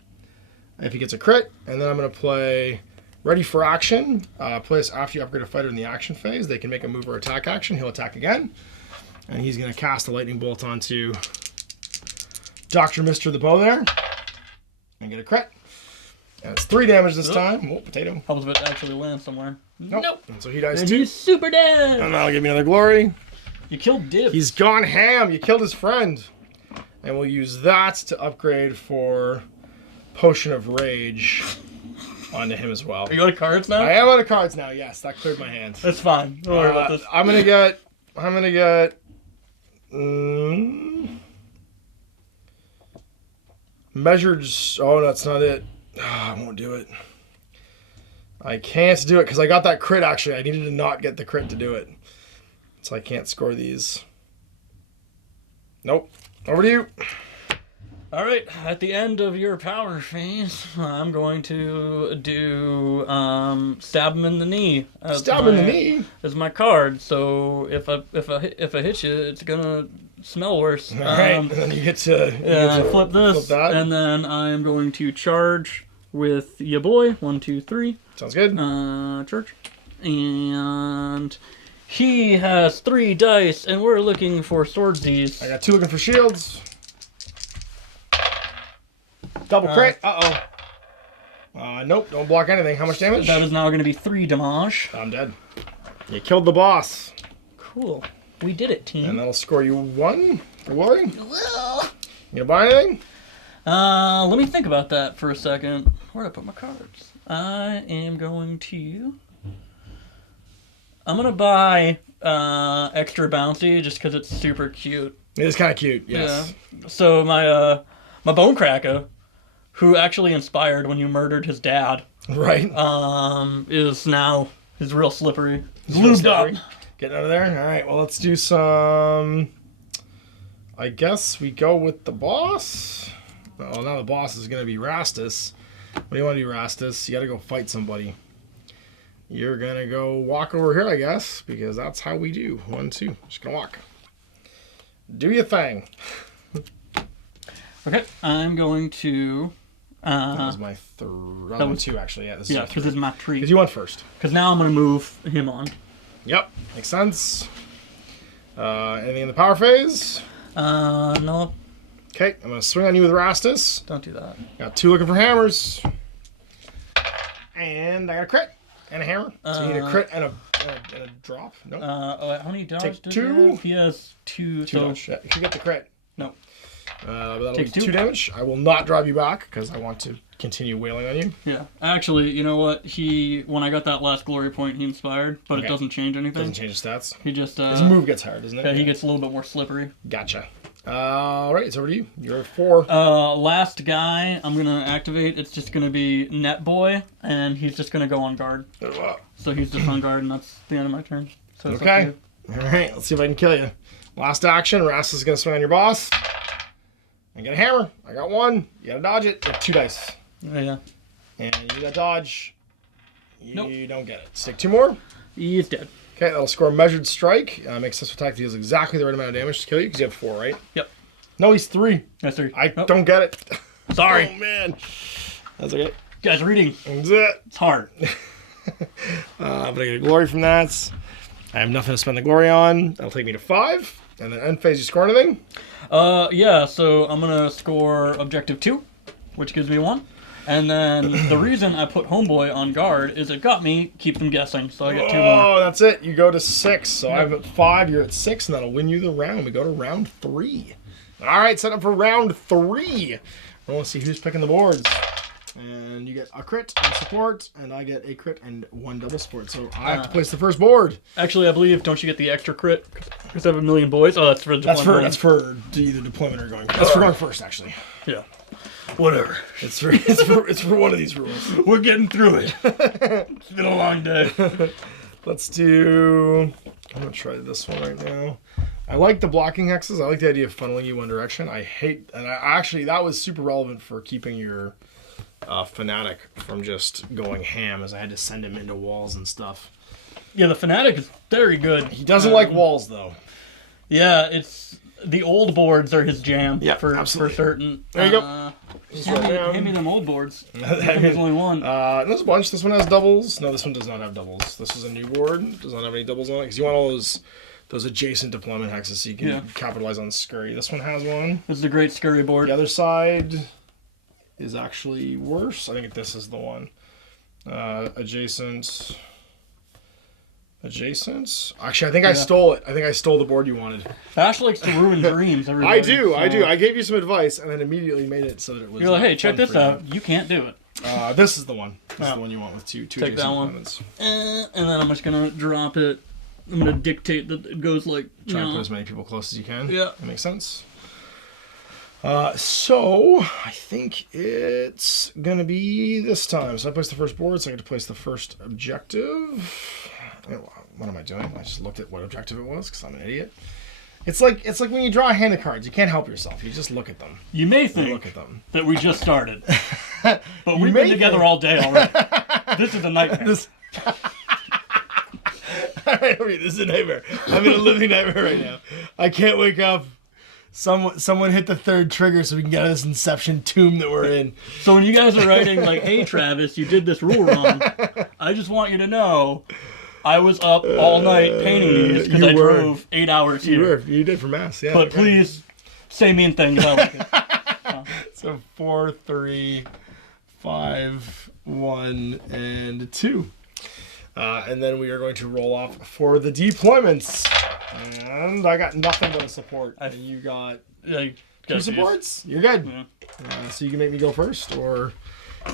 if he gets a crit. And then I'm going to play Ready for action. Place after you upgrade a fighter in the action phase, they can make a move or attack action. He'll attack again. And he's going to cast a lightning bolt onto Dr. Mr. the Bow there. And get a crit. And it's 3 damage this time. Oh, potato. Helps if it actually lands somewhere. Nope. And so he dies And too. he's super dead. And that'll give me another glory. You killed Dibs. He's gone ham. You killed his friend. And we'll use that to upgrade for Potion of Rage onto him as well. Are you out of cards now? I am out of cards now. Yes, that cleared my hand. That's fine. Don't worry about this. I'm gonna get measured. Oh, that's not it. I won't do it. I can't do it because I got that crit. Actually, I needed to not get the crit to do it, so I can't score these. Nope. Over to you. All right, at the end of your power phase, I'm going to do stab him in the knee. Stab him in the knee as my card. So if I hit you, it's gonna smell worse. All right, and then you get to flip this, flip that. and then I am going to charge with ya boy. 1, 2, 3. Sounds good. Charge, and he has 3 dice, and we're looking for swordsies. I got 2 looking for shields. Double crit. Nope, don't block anything. How much damage? That is now going to be 3 damage. I'm dead. You killed the boss. Cool. We did it, team. And that'll score you 1 for glory. You gonna buy anything? Let me think about that for a second. Where'd I put my cards? I am going to... I'm going to buy extra bouncy just because it's super cute. It is kind of cute, yes. Yeah. So my bone cracker, who actually inspired when you murdered his dad, Right. is now real slippery. He's real Lubed up. slippery. Getting out of there? All right, well, let's do some... I guess we go with the boss. Oh, now the boss is going to be Rastus. What do you want to do, Rastus? You got to go fight somebody. You're going to go walk over here, I guess, because that's how we do. 1, 2. Just going to walk. Do your thing. Okay, I'm going to... that was my third. That was 2, actually. Yeah, this is because it's my tree. Because you went first. Because now I'm going to move him on. Yep, makes sense. Anything in the power phase? No. Okay, I'm going to swing on you with Rastus. Don't do that. Got 2 looking for hammers. And I got a crit and a hammer. So you need a crit and a drop. No. How many dodge Take does 2. he have? He has 2. 2 dodge. Yeah, if you get the crit. No. But that'll Take be 2. 2 damage. I will not drive you back because I want to continue wailing on you. Yeah. Actually, you know what? When I got that last glory point, he inspired, but Okay. it doesn't change anything. Doesn't change the stats. He just... His move gets hard, doesn't it? Yeah, he gets a little bit more slippery. Gotcha. All right, it's over to you. You're at 4. Last guy I'm going to activate, it's just going to be Net Boy, and he's just going to go on guard. So he's just on guard, and that's the end of my turn. So it's Okay. up to All right, let's see if I can kill you. Last action, Rastus is going to swing on your boss. I got a hammer. I got 1. You got to dodge it. You have 2 dice. you. Yeah. And you got dodge. You Nope. don't get it. Stick 2 more. He's dead. Okay, that'll score a measured strike. Makes this attack deals exactly the right amount of damage to kill you because you have 4, right? Yep. No, he's 3. That's 3. I don't get it. Sorry. Oh, man. That's okay. Guys, reading. That's it. It's hard. But I get a glory from that. I have nothing to spend the glory on. That'll take me to 5. And then end phase, you score anything? Yeah, so I'm going to score objective 2, which gives me 1. And then the reason I put Homeboy on guard is it got me, keep them guessing, so I get 2 more. Oh, that's it. You go to 6. So I'm at 5, you're at 6, and that'll win you the round. We go to round 3. All right, set up for round 3. I want to see who's picking the boards. And you get a crit and support, and I get a crit and 1 double support. So I have to place the first board. Actually, I believe, don't you get the extra crit? Because I have a million boys. Oh, that's for the deployment. That's for either deployment or going. That's for going first, actually. Yeah. Whatever. It's for one of these rules. We're getting through it. It's been a long day. Let's do... I'm going to try this one right now. I like the blocking hexes. I like the idea of funneling you one direction. I hate... And actually, that was super relevant for keeping your Fanatic from just going ham, as I had to send him into walls and stuff. Yeah, the Fanatic is very good. He doesn't like walls, though. Yeah, it's... The old boards are his jam. Yeah, for absolutely. certain. There you go. Hand me them old boards. There's only one. There's a bunch. This one has doubles. No, this one does not have doubles. This is a new board. Does not have any doubles on it because you want all those adjacent deployment hexes so you can capitalize on scurry. This one has one. This is a great scurry board. The other side is actually worse. I think this is the one. Adjacent. Actually, I think I stole it. I think I stole the board you wanted. Ash likes to ruin dreams. I do. I gave you some advice and then immediately made it so that it was. You're like, hey, check this out. You can't do it. This is the one. This is the one you want with two Take that one. And then I'm just gonna drop it. I'm gonna dictate that it goes like. Try and put as many people close as you can. Yeah, that makes sense. So I think it's gonna be this time. So I placed the first board, so I get to place the first objective. What am I doing? I just looked at what objective it was because I'm an idiot. It's like when you draw a hand of cards. You can't help yourself. You just look at them. You may think that we just started, but we've been together all day already. This is a nightmare. Alright, this is a nightmare. I'm in a living nightmare right now. I can't wake up. Someone hit the third trigger so we can get out of this Inception tomb that we're in. So when you guys are writing like, hey Travis, you did this rule wrong, I just want you to know I was up all night painting these because I drove 8 hours here. You did for mass, yeah. But please say mean things. I like it. So 4, 3, 5, 1, and 2. And then we are going to roll off for the deployments. And I got nothing but a support. And you got 2 supports? You're good. Yeah. So you can make me go first, or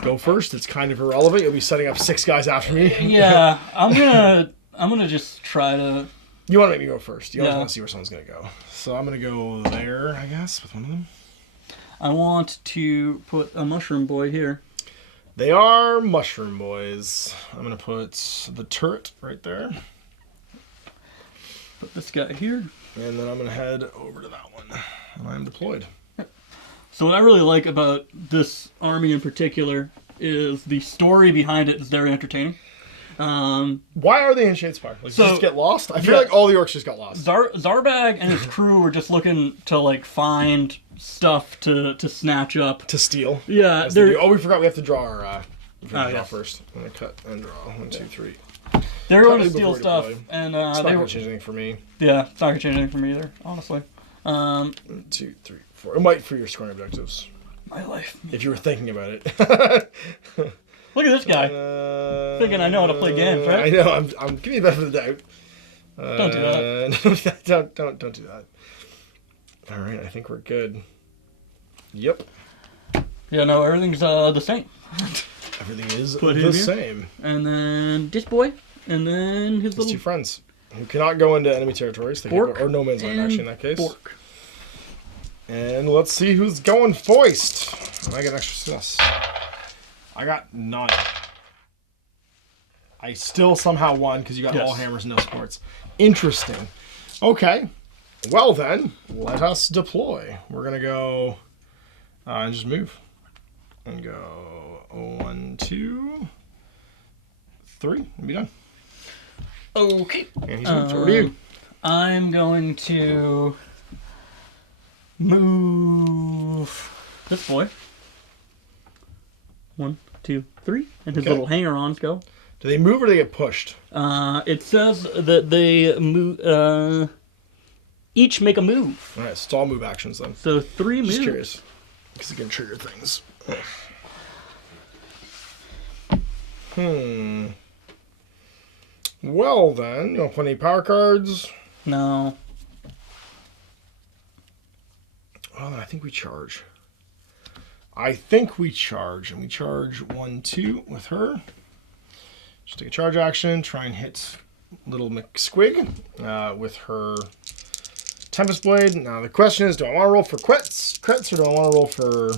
go first. It's kind of irrelevant. You'll be setting up 6 guys after me. Yeah, I'm gonna just try to. You want to make me go first. You always want to see where someone's gonna go. So I'm gonna go there, I guess, with one of them. I want to put a mushroom boy here. They are mushroom boys. I'm gonna put the turret right there. Put this guy here. And then I'm gonna head over to that one. And I'm deployed. So what I really like about this army in particular is the story behind it is very entertaining. Why are they in Shadespire? Like, so, just get lost? I feel like all the orcs just got lost. Zarbag and his crew were just looking to like find stuff to snatch up. To steal. Yeah. We forgot we have to draw our draw first. I'm gonna cut and draw. 1, 2, 3. They're going to steal stuff, and it's not gonna change anything for me. Yeah, it's not gonna change anything for me either, honestly. 1, 2, 3, 4. It might for your scoring objectives. My life. If you were thinking about it. Look at this guy. Thinking I know how to play games, right? I know. I'm giving you the benefit of the doubt. Don't do that. Don't do that. All right, I think we're good. Yep. Yeah, no, everything's the same. Everything is the same. And then this boy, and then his 2 friends who cannot go into enemy territories. Or no man's land, actually, in that case. Bork. And let's see who's going foist. I get extra success. I got 9. I still somehow won because you got all hammers, no sports. Interesting. Okay. Well then, let us deploy. We're going to go and just move. And go 1, 2, 3, and be done. Okay. And he's moved. So what are you? I'm going to move this boy. 1, 2, 3, and his little hanger-ons go. Do they move or do they get pushed? It says that they move. Each make a move. All right, so it's all move actions then. So 3 moves. Just curious, because it can trigger things. Well then, you want to play any power cards? No. Well, then I think we charge. And we charge 1, 2 with her. Just take a charge action, try and hit little McSquig with her Tempest Blade. Now the question is, do I want to roll for crits, or do I want to roll for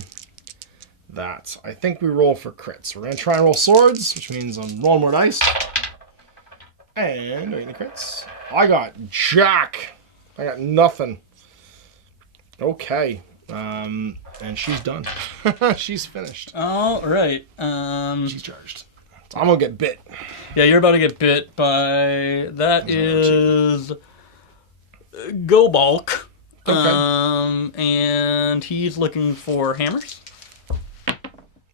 that? I think we roll for crits. We're going to try and roll swords, which means I'm rolling more dice. And any crits? I got Jack. I got nothing. Okay. And she's done. She's finished. All right. She's charged. So I'm gonna get bit. Yeah, you're about to get bit by that is Gobalk. Okay. And he's looking for hammers.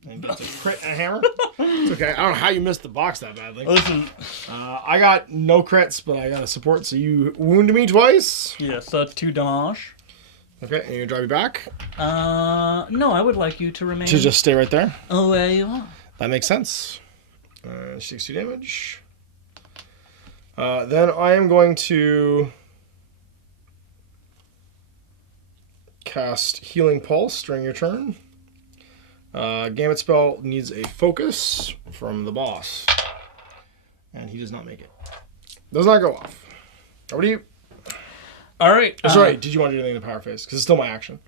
And gets a crit and a hammer. It's okay. I don't know how you missed the box that badly. Listen. I got no crits, but I got a support, so you wounded me twice. Yes, that's 2 damage. Okay, and you drive me back? No, I would like you to remain... To just stay right there? Oh, where you are. That makes sense. 60 damage. Then I am going to cast Healing Pulse during your turn. Gambit spell needs a focus from the boss. And he does not make it. Does not go off. Over to you. Alright. Sorry, did you want to do anything in the power phase? Because it's still my action.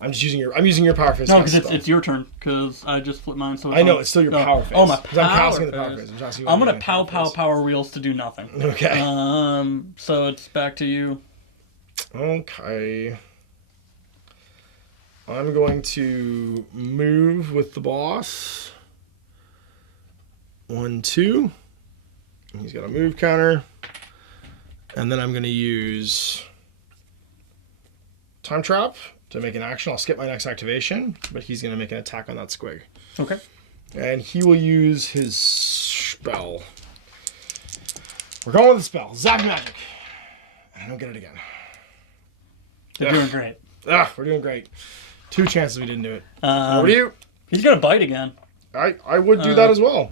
I'm using your power phase. No, because it's your turn. Because I just flipped mine. So I know, it's still your power phase. Oh, my power I'm casting the power phase. I'm going to power wheels to do nothing. Okay. So it's back to you. Okay. I'm going to move with the boss. 1, 2. He's got a move counter. And then I'm going to use Time Trap to make an action. I'll skip my next activation, but he's going to make an attack on that squig. Okay. And he will use his spell. We're going with the spell. Zap Magic. And I don't get it again. You're doing great. We're doing great. 2 chances we didn't do it. Over to you. He's going to bite again. I would do that as well.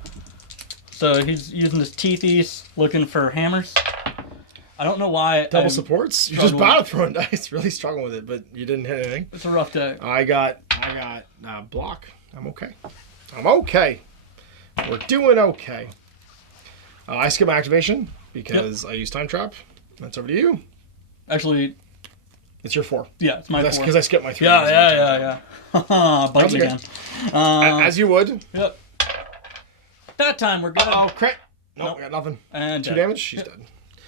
So he's using his teethies, looking for hammers. I don't know why. Double supports? You're just battle throwing dice. Really struggling with it, but you didn't hit anything. It's a rough day. I got block. I'm okay. We're doing okay. I skip my activation because I use Time Trap. That's over to you. Actually, it's your 4. Yeah, it's my 4. Because I skipped my 3. Yeah. Bite again. As you would. Yep. That time we're good. Oh, crit. Nope, we got nothing. And 2 damage. She's dead.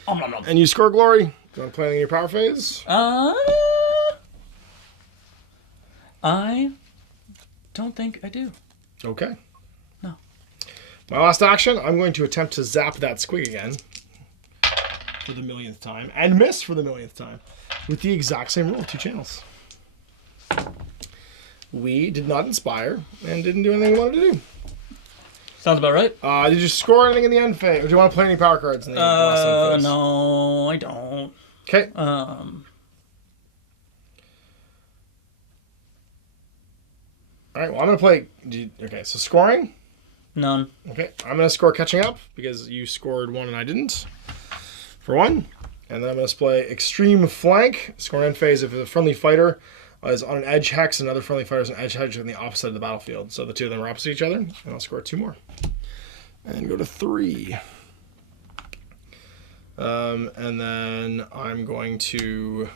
No. And you score glory. Do you want to play in your power phase? I don't think I do. Okay. No. My last action, I'm going to attempt to zap that squig again for the 1,000,000th time and miss for the 1,000,000th time with the exact same rule, 2 channels. We did not inspire and didn't do anything we wanted to do. Sounds about right. Did you score anything in the end phase? Or do you want to play any power cards in the last end phase? No, I don't. Okay. Alright, well, I'm going to play... Okay, so scoring? None. Okay, I'm going to score catching up because you scored 1 and I didn't. For 1. And then I'm going to play extreme flank. Score end phase if a friendly fighter is on an edge hex, another friendly fighter is an edge hex on the opposite of the battlefield. So the 2 of them are opposite each other, and I'll score 2 more. And go to 3. And then I'm going to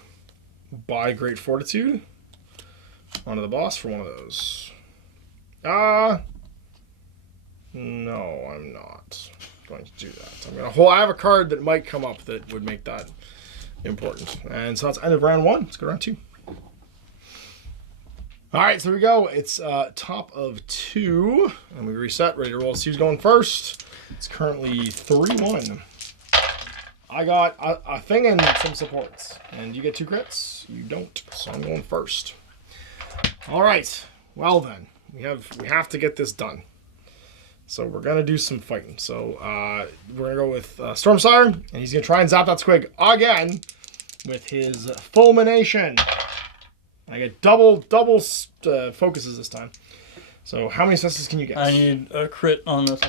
buy Great Fortitude onto the boss for 1 of those. No, I'm not going to do that. I'm going to I have a card that might come up that would make that important. And so that's end of round 1. Let's go to round 2. All right, so here we go. It's top of 2, and we reset. Ready to roll. Steve's going first. It's currently 3-1. I got a thing and some supports, and you get 2 crits. You don't, so I'm going first. All right. Well then, we have to get this done. So we're gonna do some fighting. So we're gonna go with Stormsire, and he's gonna try and zap that squig again with his fulmination. I get double focuses this time. So how many successes can you get? I need a crit on this.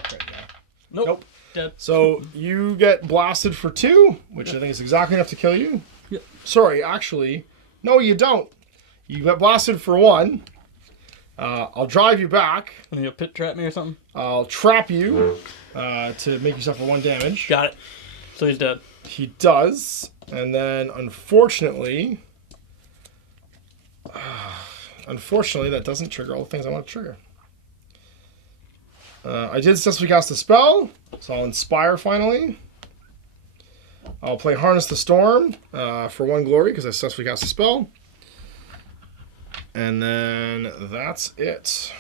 Nope. Dead. So you get blasted for 2, which I think is exactly enough to kill you. Yep. Sorry, actually, no, you don't. You get blasted for 1. I'll drive you back. And you'll pit trap me or something? I'll trap you to make you suffer 1 damage. Got it. So he's dead. He does. And then, unfortunately, that doesn't trigger all the things I want to trigger. I did successfully cast a spell, so I'll Inspire finally. I'll play Harness the Storm for 1 glory because I successfully cast a spell. And then that's it.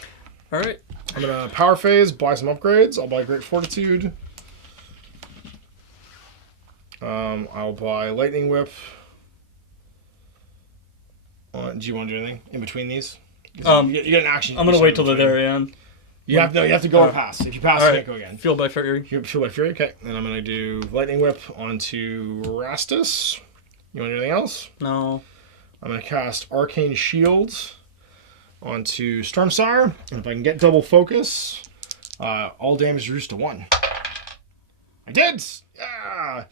All right. I'm going to Power Phase, buy some upgrades. I'll buy Great Fortitude. I'll buy Lightning Whip. Do you want to do anything in between these? You get an action. I'm gonna wait till the very end. You have to go or pass. If you pass, you can't go again. Fueled by Fury. Fueled by Fury. Okay. Then I'm gonna do Lightning Whip onto Rastus. You want anything else? No. I'm gonna cast Arcane Shield onto Stormsire, and if I can get double focus, all damage reduced to 1. I did. Yeah.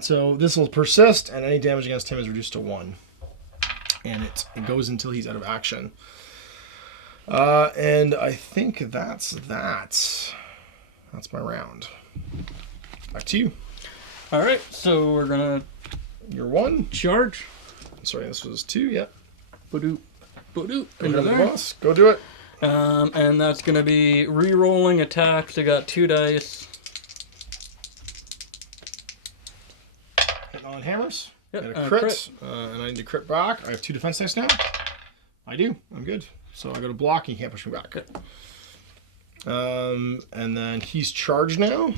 So this will persist, and any damage against him is reduced to 1. And it goes until he's out of action. And I think that's that. That's my round. Back to you. All right, so we're gonna. You're 1. Charge. Sorry, this was 2. Yep. Badoop. Badoop. Into the boss. Go do it. And that's gonna be re-rolling attacks. I got 2 dice. Hitting on hammers. Yep, Get a crit. And I need to crit back. I have 2 defense dice now. I do. I'm good. So I go to block, and you can't push me back. Yep. And then he's charged now.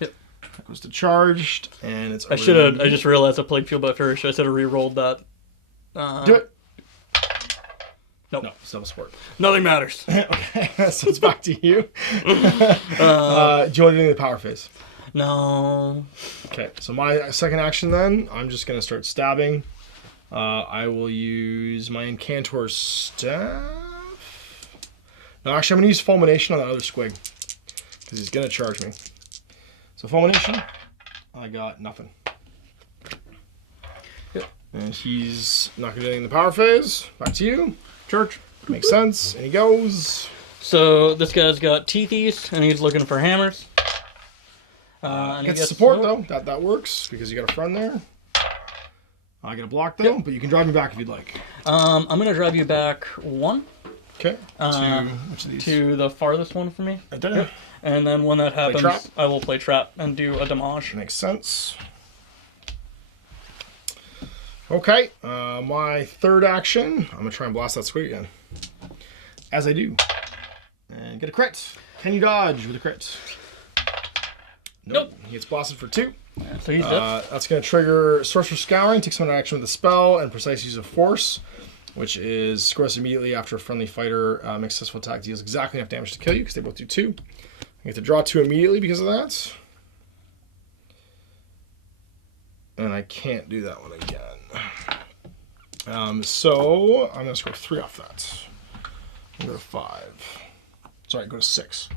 Yep. Goes to charged, and it's. I should have. I just realized I played Fuel by Fury, so I should have re-rolled that. Do it. Nope. No, it's double support. Nothing matters. Okay, so it's back to you. Do you want to do anything in the power phase? No. Okay, so my second action then, I'm just going to start stabbing. I will use my Incantor's Staff. No, actually, I'm going to use Fulmination on the other squig, because he's going to charge me. So Fulmination, I got nothing. Yep. And he's not going to do anything in the power phase. Back to you. Church. Makes sense. And he goes. So this guy's got teethies, and he's looking for hammers. And Gets support, though. That works, because you got a friend there. I get a block, though, but you can drive me back if you'd like. I'm going to drive you back 1. Okay. To which of these? To the farthest one for me. I did it. And then when that happens, I will play trap and do a damage. Makes sense. Okay, my third action, I'm going to try and blast that squig again. As I do. And get a crit. Can you dodge with a crit? Nope. He gets blasted for 2. So he's dead. That's going to trigger Sorcerer's Scouring, takes one action with a spell, and precise use of force, which is scores immediately after a friendly fighter makes a successful attack, deals exactly enough damage to kill you, because they both do 2. I get to draw 2 immediately because of that. And I can't do that one again. So I'm going to score 3 off that. I'll go to 5. Sorry, go to 6.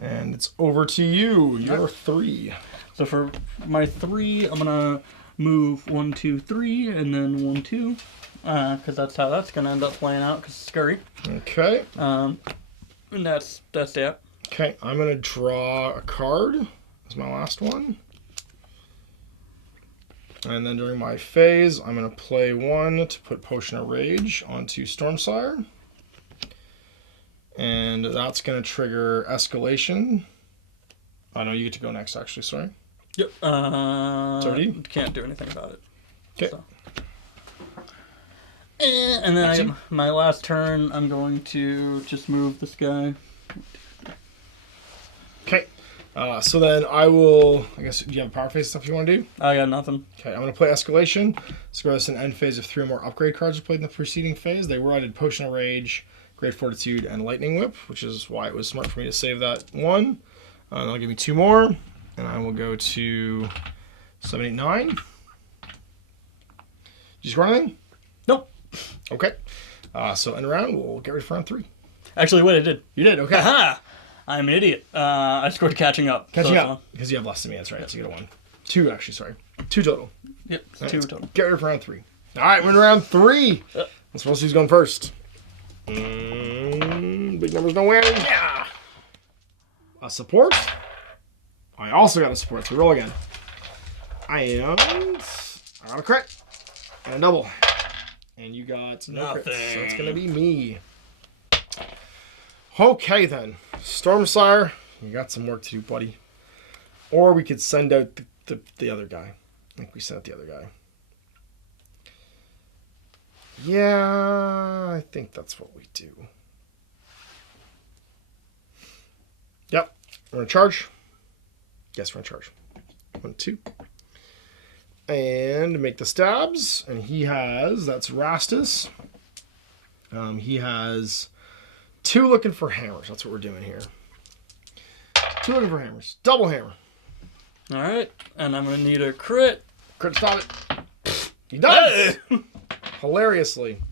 And it's over to you. You're 3. So for my 3, I'm going to move 1, 2, 3, and then 1, 2. Because that's how that's going to end up playing out, because it's scurry. Okay. And that's it. Okay, I'm going to draw a card. That's my last one. And then during my phase, I'm going to play 1 to put Potion of Rage onto Stormsire. And that's going to trigger Escalation. Oh, no, you get to go next, actually, sorry. Yep. Sorry? Can't do anything about it. Okay. So. And then my last turn, I'm going to just move this guy. Okay. So then I will, I guess, do you have power phase stuff you want to do? I got nothing. Okay, I'm going to play Escalation. So this is an end phase of 3 or more upgrade cards played in the preceding phase. They were, I did Potion of Rage, Great Fortitude, and Lightning Whip, which is why it was smart for me to save that 1. And that'll give me 2 more. And I will go to 7, 8, 9. Did you score anything? Nope. Okay. So end round, we'll get ready for round 3. Actually, wait, I did. You did, okay. Aha! I'm an idiot. I scored catching up. Catching up. Because you have less than me, that's right. So you get a 1. 2, actually, sorry. 2 total. Yep, Right, 2 total. Get ready for round 3. All right, we're in round 3. That's supposed to who's going first. Big numbers don't win. Yeah. A support. I also got a support, so roll again. And I got a crit. And a double. And you got no crits. So it's going to be me. Okay, then. Stormsire, you got some work to do, buddy. Or we could send out the other guy. I think we sent out the other guy. Yeah, I think that's what we do. Yep. We're going to charge. Yes, we're going to charge. 1, 2. and make the stabs. And he has, that's Rastus. He has 2 looking for hammers. That's what we're doing here. 2 looking for hammers. Double hammer. All right, and I'm gonna need a crit. Crit, stop it. He does. Hilariously.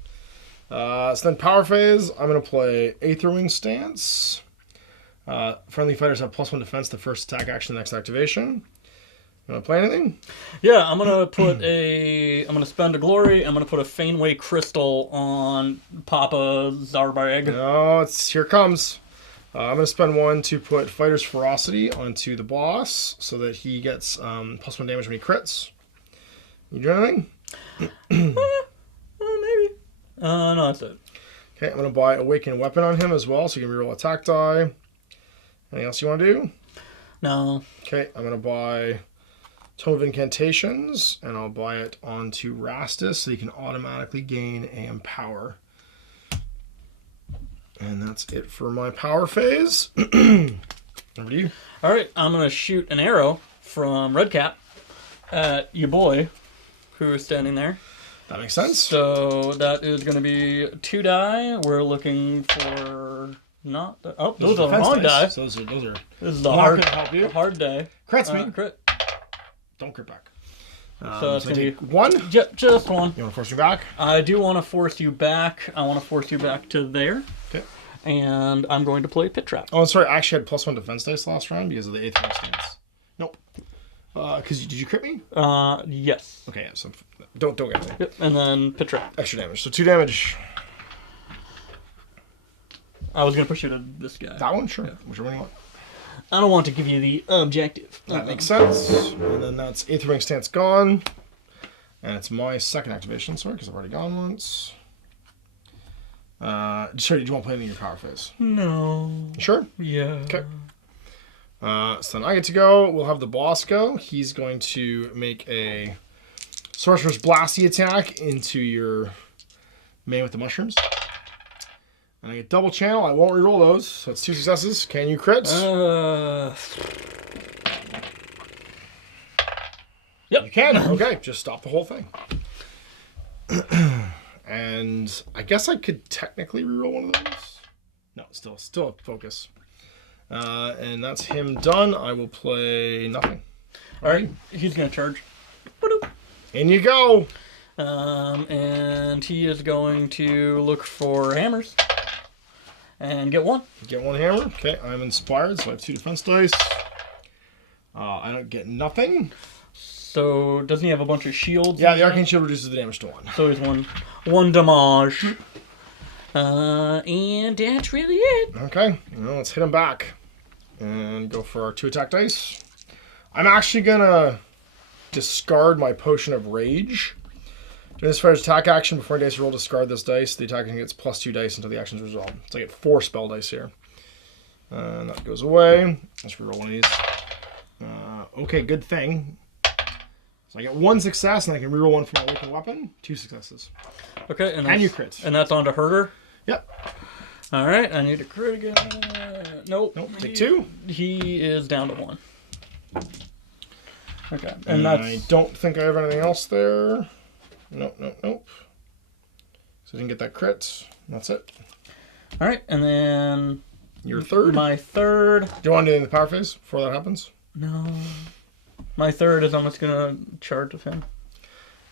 So then power phase. I'm gonna play Aether Wing Stance. Friendly fighters have +1 defense the first attack action, the next activation. You want to play anything? Yeah, I'm gonna put I'm gonna spend a glory. I'm gonna put a Fainway Crystal on Papa Zarbareg. No, here it comes. I'm gonna spend 1 to put Fighter's Ferocity onto the boss so that he gets +1 damage when he crits. You do anything? Maybe. No, that's it. Okay, I'm gonna buy Awakened Weapon on him as well, so you can reroll attack die. Anything else you want to do? No. Okay, I'm gonna buy Tome of Incantations, and I'll buy it onto Rastus so he can automatically gain AM power. And that's it for my power phase. Over to you. All right, I'm gonna shoot an arrow from Redcap at your boy, who is standing there. That makes sense. So that is gonna be 2 die. We're looking for not. Those are the wrong die. So those are. This is the not hard, gonna help you. hard die. Crits me. Crit. Don't crit back. So it's I gonna be take 1. just 1. You want to force me back? I do want to force you back. I want to force you back to there. Okay. And I'm going to play Pit Trap. Oh, sorry. I actually had +1 defense dice last round because of the 8th stance. Nope. Because did you crit me? Yes. Okay, yeah. So don't get me. Yep. And then Pit Trap. Extra damage. So 2 damage. I was gonna push you to this guy. That one, sure. Yeah. Whichever one you want. I don't want to give you the objective. That makes sense. And then that's Aether Wing Stance gone. And it's my second activation, sorry, because I've already gone once. Sorry, did you want to play anything in your power phase? No. You sure? Yeah. Okay. So then I get to go. We'll have the boss go. He's going to make a Sorcerer's Blasty attack into your man with the mushrooms. And I get double channel. I won't reroll those. So it's 2 successes. Can you crit? Yep. You can. Okay, just stop the whole thing. And I guess I could technically reroll one of those. No, still a focus. And that's him done. I will play nothing. All right. He's gonna charge. In you go. And he is going to look for hammers. And get 1. Get 1 hammer. Okay, I'm inspired, so I have 2 defense dice. I don't get nothing. So doesn't he have a bunch of shields? Yeah, the Arcane Shield reduces the damage to 1. So he's one damage. And that's really it. Okay, well, let's hit him back. And go for our 2 attack dice. I'm actually gonna discard my Potion of Rage. During this fighter's attack action, before dice roll, discard this dice. The attacker gets +2 dice until the action's resolved. So I get 4 spell dice here. And that goes away. Let's reroll one of these. Okay, good thing. So I get 1 success, and I can reroll 1 for my Awakened Weapon. 2 successes. Okay, And you crit. And that's on to Herder? Yep. All right, I need a crit again. Nope. Take 2. He is down to 1. Okay, And I don't think I have anything else there. Nope. So I didn't get that crit. That's it. All right, and then Your third? my third. Do you want to do it in the power phase before that happens? No. My third is I'm just gonna charge with him.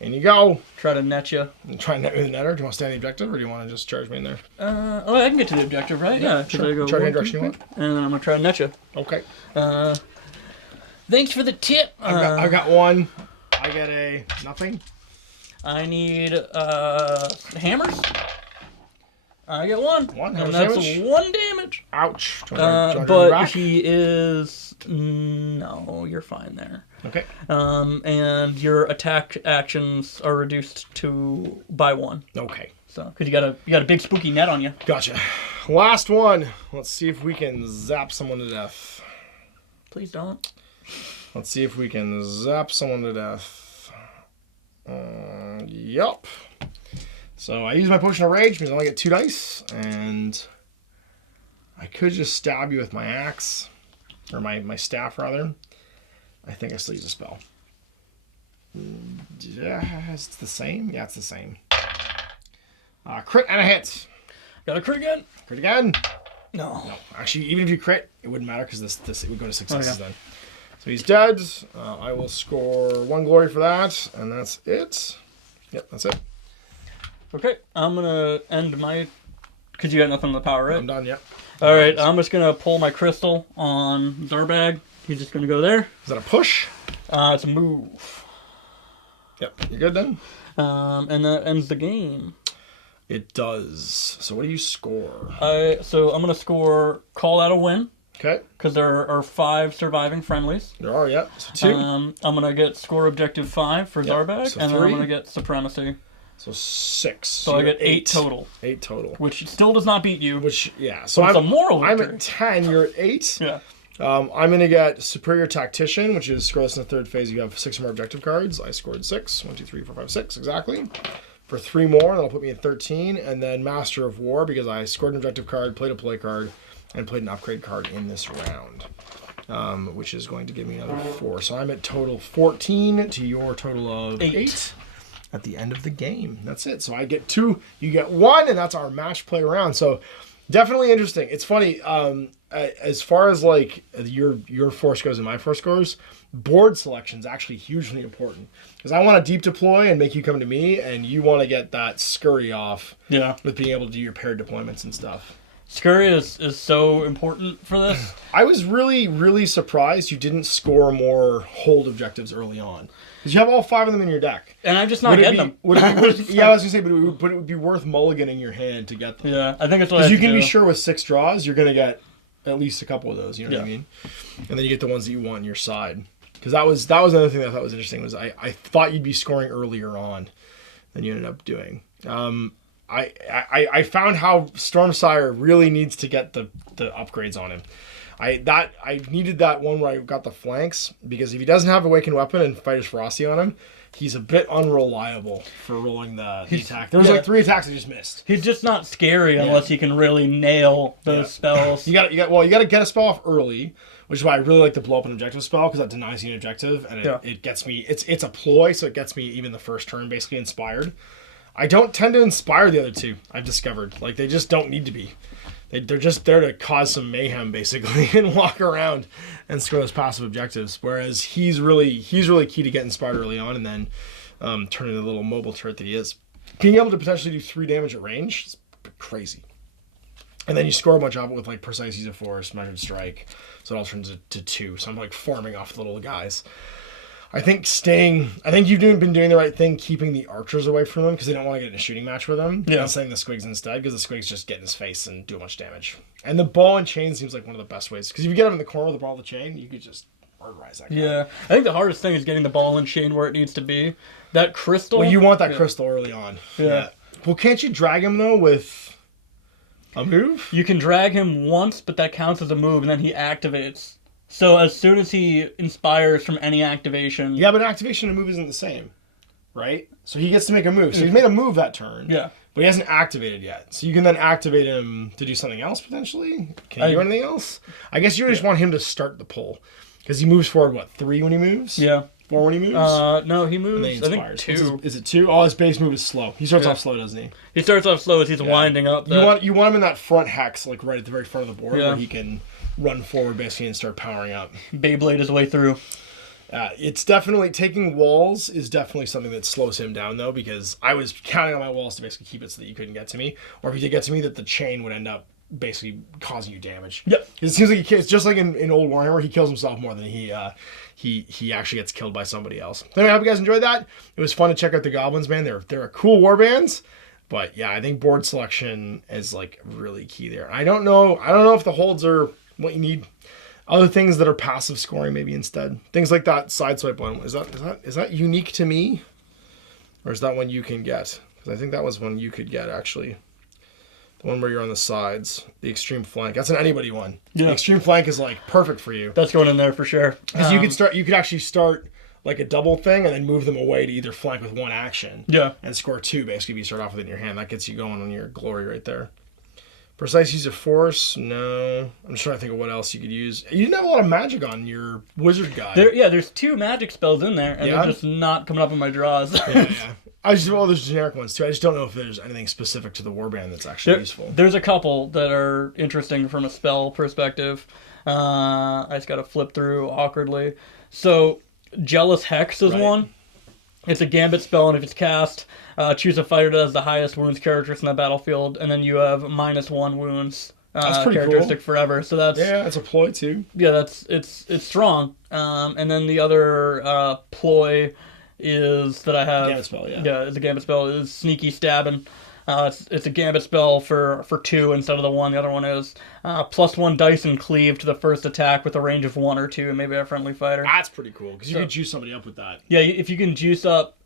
In you go. Try to net you. Try and net with the netter. Do you want to stay on the objective, or do you want to just charge me in there? I can get to the objective, right? Yeah. Sure. I go Charge any 1, 2, direction you want. and then I'm gonna try to net you. Okay. Thanks for the tip. I've got 1. I get a nothing. I need hammers. I get 1. 1 and hammer that's damage. 1 damage. Ouch. Do you want to But back? he is no. You're fine there. Okay. And your attack actions are reduced by 1. Okay. So, because you got a big spooky net on you. Gotcha. Last one. Let's see if we can zap someone to death. Please don't. Let's see if we can zap someone to death. Yup. So I use my Potion of Rage, means I only get 2 dice, and I could just stab you with my axe, or my staff rather. I think I still use a spell. Yeah, it's the same. Yeah, it's the same. Crit and a hit. Got a crit again? Crit again. No. Actually, even if you crit, it wouldn't matter because this it would go to successes then. Okay. So he's dead. I will score 1 glory for that, and that's it. Yep, that's it. Okay, I'm gonna end my. Cause you got nothing on the power, right? I'm done. Yep. All right, I'm just gonna pull my crystal on Zarbag. He's just gonna go there. Is that a push? It's a move. Yep. You good then? And that ends the game. It does. So what do you score? So I'm gonna score call out a win. Okay. Because there are 5 surviving friendlies. There are, yeah. So 2. I'm gonna get score objective 5 for Zarbag, so and then 3. I'm gonna get supremacy. So 6. So I get 8 total. 8 total. Which still does not beat you. Which, yeah. So it's a moral I'm victory. at 10. You're at 8. Yeah. I'm gonna get Superior Tactician, which is scoreless in the 3rd phase. You have 6 more objective cards. I scored 6. 1, 2, 3, 4, 5, 6 exactly. For 3 more, that'll put me at 13. And then Master of War, because I scored an objective card, played a play card, and played an upgrade card in this round, which is going to give me another 4. So I'm at total 14 to your total of 8 at the end of the game. That's it. So I get 2, you get 1, and that's our match play round. So definitely interesting. It's funny, as far as like your force goes and my force goes, board selection is actually hugely important. Because I want to deep deploy and make you come to me, and you want to get that scurry off with being able to do your paired deployments and stuff. Scurry is so important for this. I was really, really surprised you didn't score more hold objectives early on. Because you have all 5 of them in your deck. And I'm just not getting them. Yeah, I was going to say, but it would be worth mulliganing your hand to get them. Yeah, I think it's what Because you can be sure with 6 draws, you're going to get at least a couple of those, you know what I mean? And then you get the ones that you want on your side. Because that was another thing that I thought was interesting, was I thought you'd be scoring earlier on than you ended up doing. I found how Stormsire really needs to get the upgrades on him. I needed that one where I got the flanks, because if he doesn't have Awakened Weapon and Fighter's Ferocity on him, he's a bit unreliable for rolling the attack. There was like 3 attacks I just missed. He's just not scary unless he can really nail those spells. You got to get a spell off early, which is why I really like to blow up an objective spell, because that denies you an objective, and it gets me. It's a ploy, so it gets me even the first turn basically inspired. I don't tend to inspire the other 2. I've discovered, like, they just don't need to be. They're just there to cause some mayhem basically and walk around and score those passive objectives. Whereas he's really key to get inspired early on, and then turn into the little mobile turret that he is. Being able to potentially do 3 damage at range is crazy. And then you score a bunch of it with like Precise Use of Force, Measured Strike, so it all turns to 2. So I'm like farming off the little guys. I think you've been doing the right thing, keeping the archers away from them, because they don't want to get in a shooting match with them. Yeah. And sending the squigs instead, because the squigs just get in his face and do a bunch of damage. And the ball and chain seems like one of the best ways, because if you get him in the corner with the ball and the chain, you could just murderize that guy. Yeah, I think the hardest thing is getting the ball and chain where it needs to be. That crystal. Well, you want that crystal early on. Yeah. Well, can't you drag him though with a move? You can drag him once, but that counts as a move, and then he activates. So as soon as he inspires from any activation... Yeah, but activation and move isn't the same, right? So he gets to make a move. So he's made a move that turn. Yeah. But he hasn't activated yet. So you can then activate him to do something else, potentially? Can he do anything else? I guess you just want him to start the pull. Because he moves forward, 3 when he moves? Yeah. 4 when he moves? No, he moves, I think 2. Is it 2? Oh, his base move is slow. He starts off slow, doesn't he? He starts off slow as he's winding up. You want him in that front hex, like right at the very front of the board, where he can run forward basically and start powering up. Beyblade his way through. It's definitely, taking walls is definitely something that slows him down though, because I was counting on my walls to basically keep it so that you couldn't get to me, or if you did get to me, that the chain would end up basically causing you damage. Yep. It seems like it's just like in old Warhammer, he kills himself more than he actually gets killed by somebody else. So anyway, I hope you guys enjoyed that. It was fun to check out the Goblins, man. They're a cool warbands. But yeah, I think board selection is like really key there. I don't know if the holds are what you need. Other things that are passive scoring maybe instead. Things like that sideswipe one. Is that unique to me? Or is that one you can get? Because I think that was one you could get actually. The one where you're on the sides. The extreme flank. That's an anybody one. Yeah. The extreme flank is like perfect for you. That's going in there for sure. Because you could actually start like a double thing and then move them away to either flank with 1 action. Yeah. And score 2 basically if you start off with it in your hand. That gets you going on your glory right there. Precise use of force? No. I'm just trying to think of what else you could use. You didn't have a lot of magic on your wizard guy. There's 2 magic spells in there, and they're just not coming up in my draws. Yeah. There's generic ones too. I just don't know if there's anything specific to the warband that's actually useful. There's a couple that are interesting from a spell perspective. I just got to flip through awkwardly. So, Jealous Hex is one. It's a gambit spell, and if it's cast, choose a fighter that has the highest wounds characteristics in the battlefield, and then you have -1 wounds characteristic forever. So that's a ploy too. Yeah, it's strong. And then the other ploy is that I have. Gambit spell, it's a gambit spell. Is Sneaky Stabbing. It's a gambit spell for 2 instead of the 1. The other one is +1 dice and cleave to the first attack with a range of 1 or 2, and maybe a friendly fighter. That's pretty cool because you can juice somebody up with that. Yeah, if you can juice up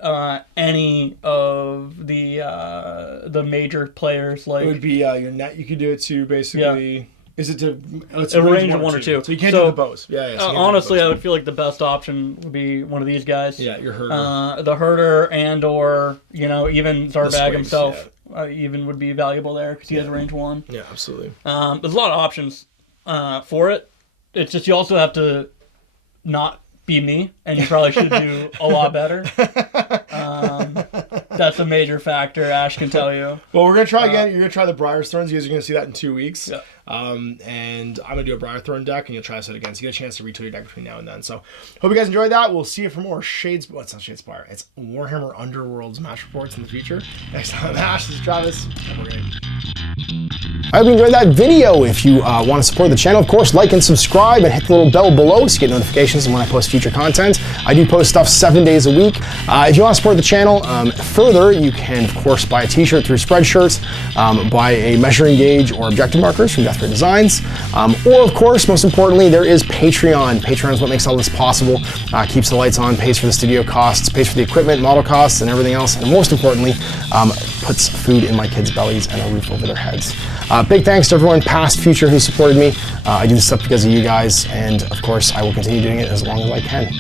any of the major players, like it would be your net. You could do it to basically. Yeah. Is it to? It's a range of 1 or 2. So you can't do the bows. Yeah. So honestly, I would feel like the best option would be one of these guys. Yeah, your herder. The herder and/or even Zarbag himself. Even would be valuable there because he has a range 1. Yeah, absolutely. There's a lot of options for it. It's just you also have to not be me, and you probably should do a lot better. That's a major factor, Ash can tell you. Well, we're going to try again. You're going to try the Briarthorns. You guys are going to see that in 2 weeks. Yeah. And I'm going to do a Briarthorn deck, and you'll try this out again. So you get a chance to retool your deck between now and then. So hope you guys enjoyed that. We'll see you for more Shades... Well, it's not Shadespire. It's Warhammer Underworlds match reports in the future. Next time, Ash, this is Travis. Have a great I hope you enjoyed that video. If you want to support the channel, of course, like and subscribe and hit the little bell below so you get notifications when I post future content. I do post stuff 7 days a week. If you want to support the channel further, you can, of course, buy a t-shirt through Spreadshirts, buy a measuring gauge or objective markers from Death Ray Designs, or, of course, most importantly, there is Patreon. Patreon is what makes all this possible, keeps the lights on, pays for the studio costs, pays for the equipment, model costs, and everything else, and most importantly, puts food in my kids' bellies and a roof over their heads. Big thanks to everyone, past, future, who supported me. I do this stuff because of you guys, and of course, I will continue doing it as long as I can.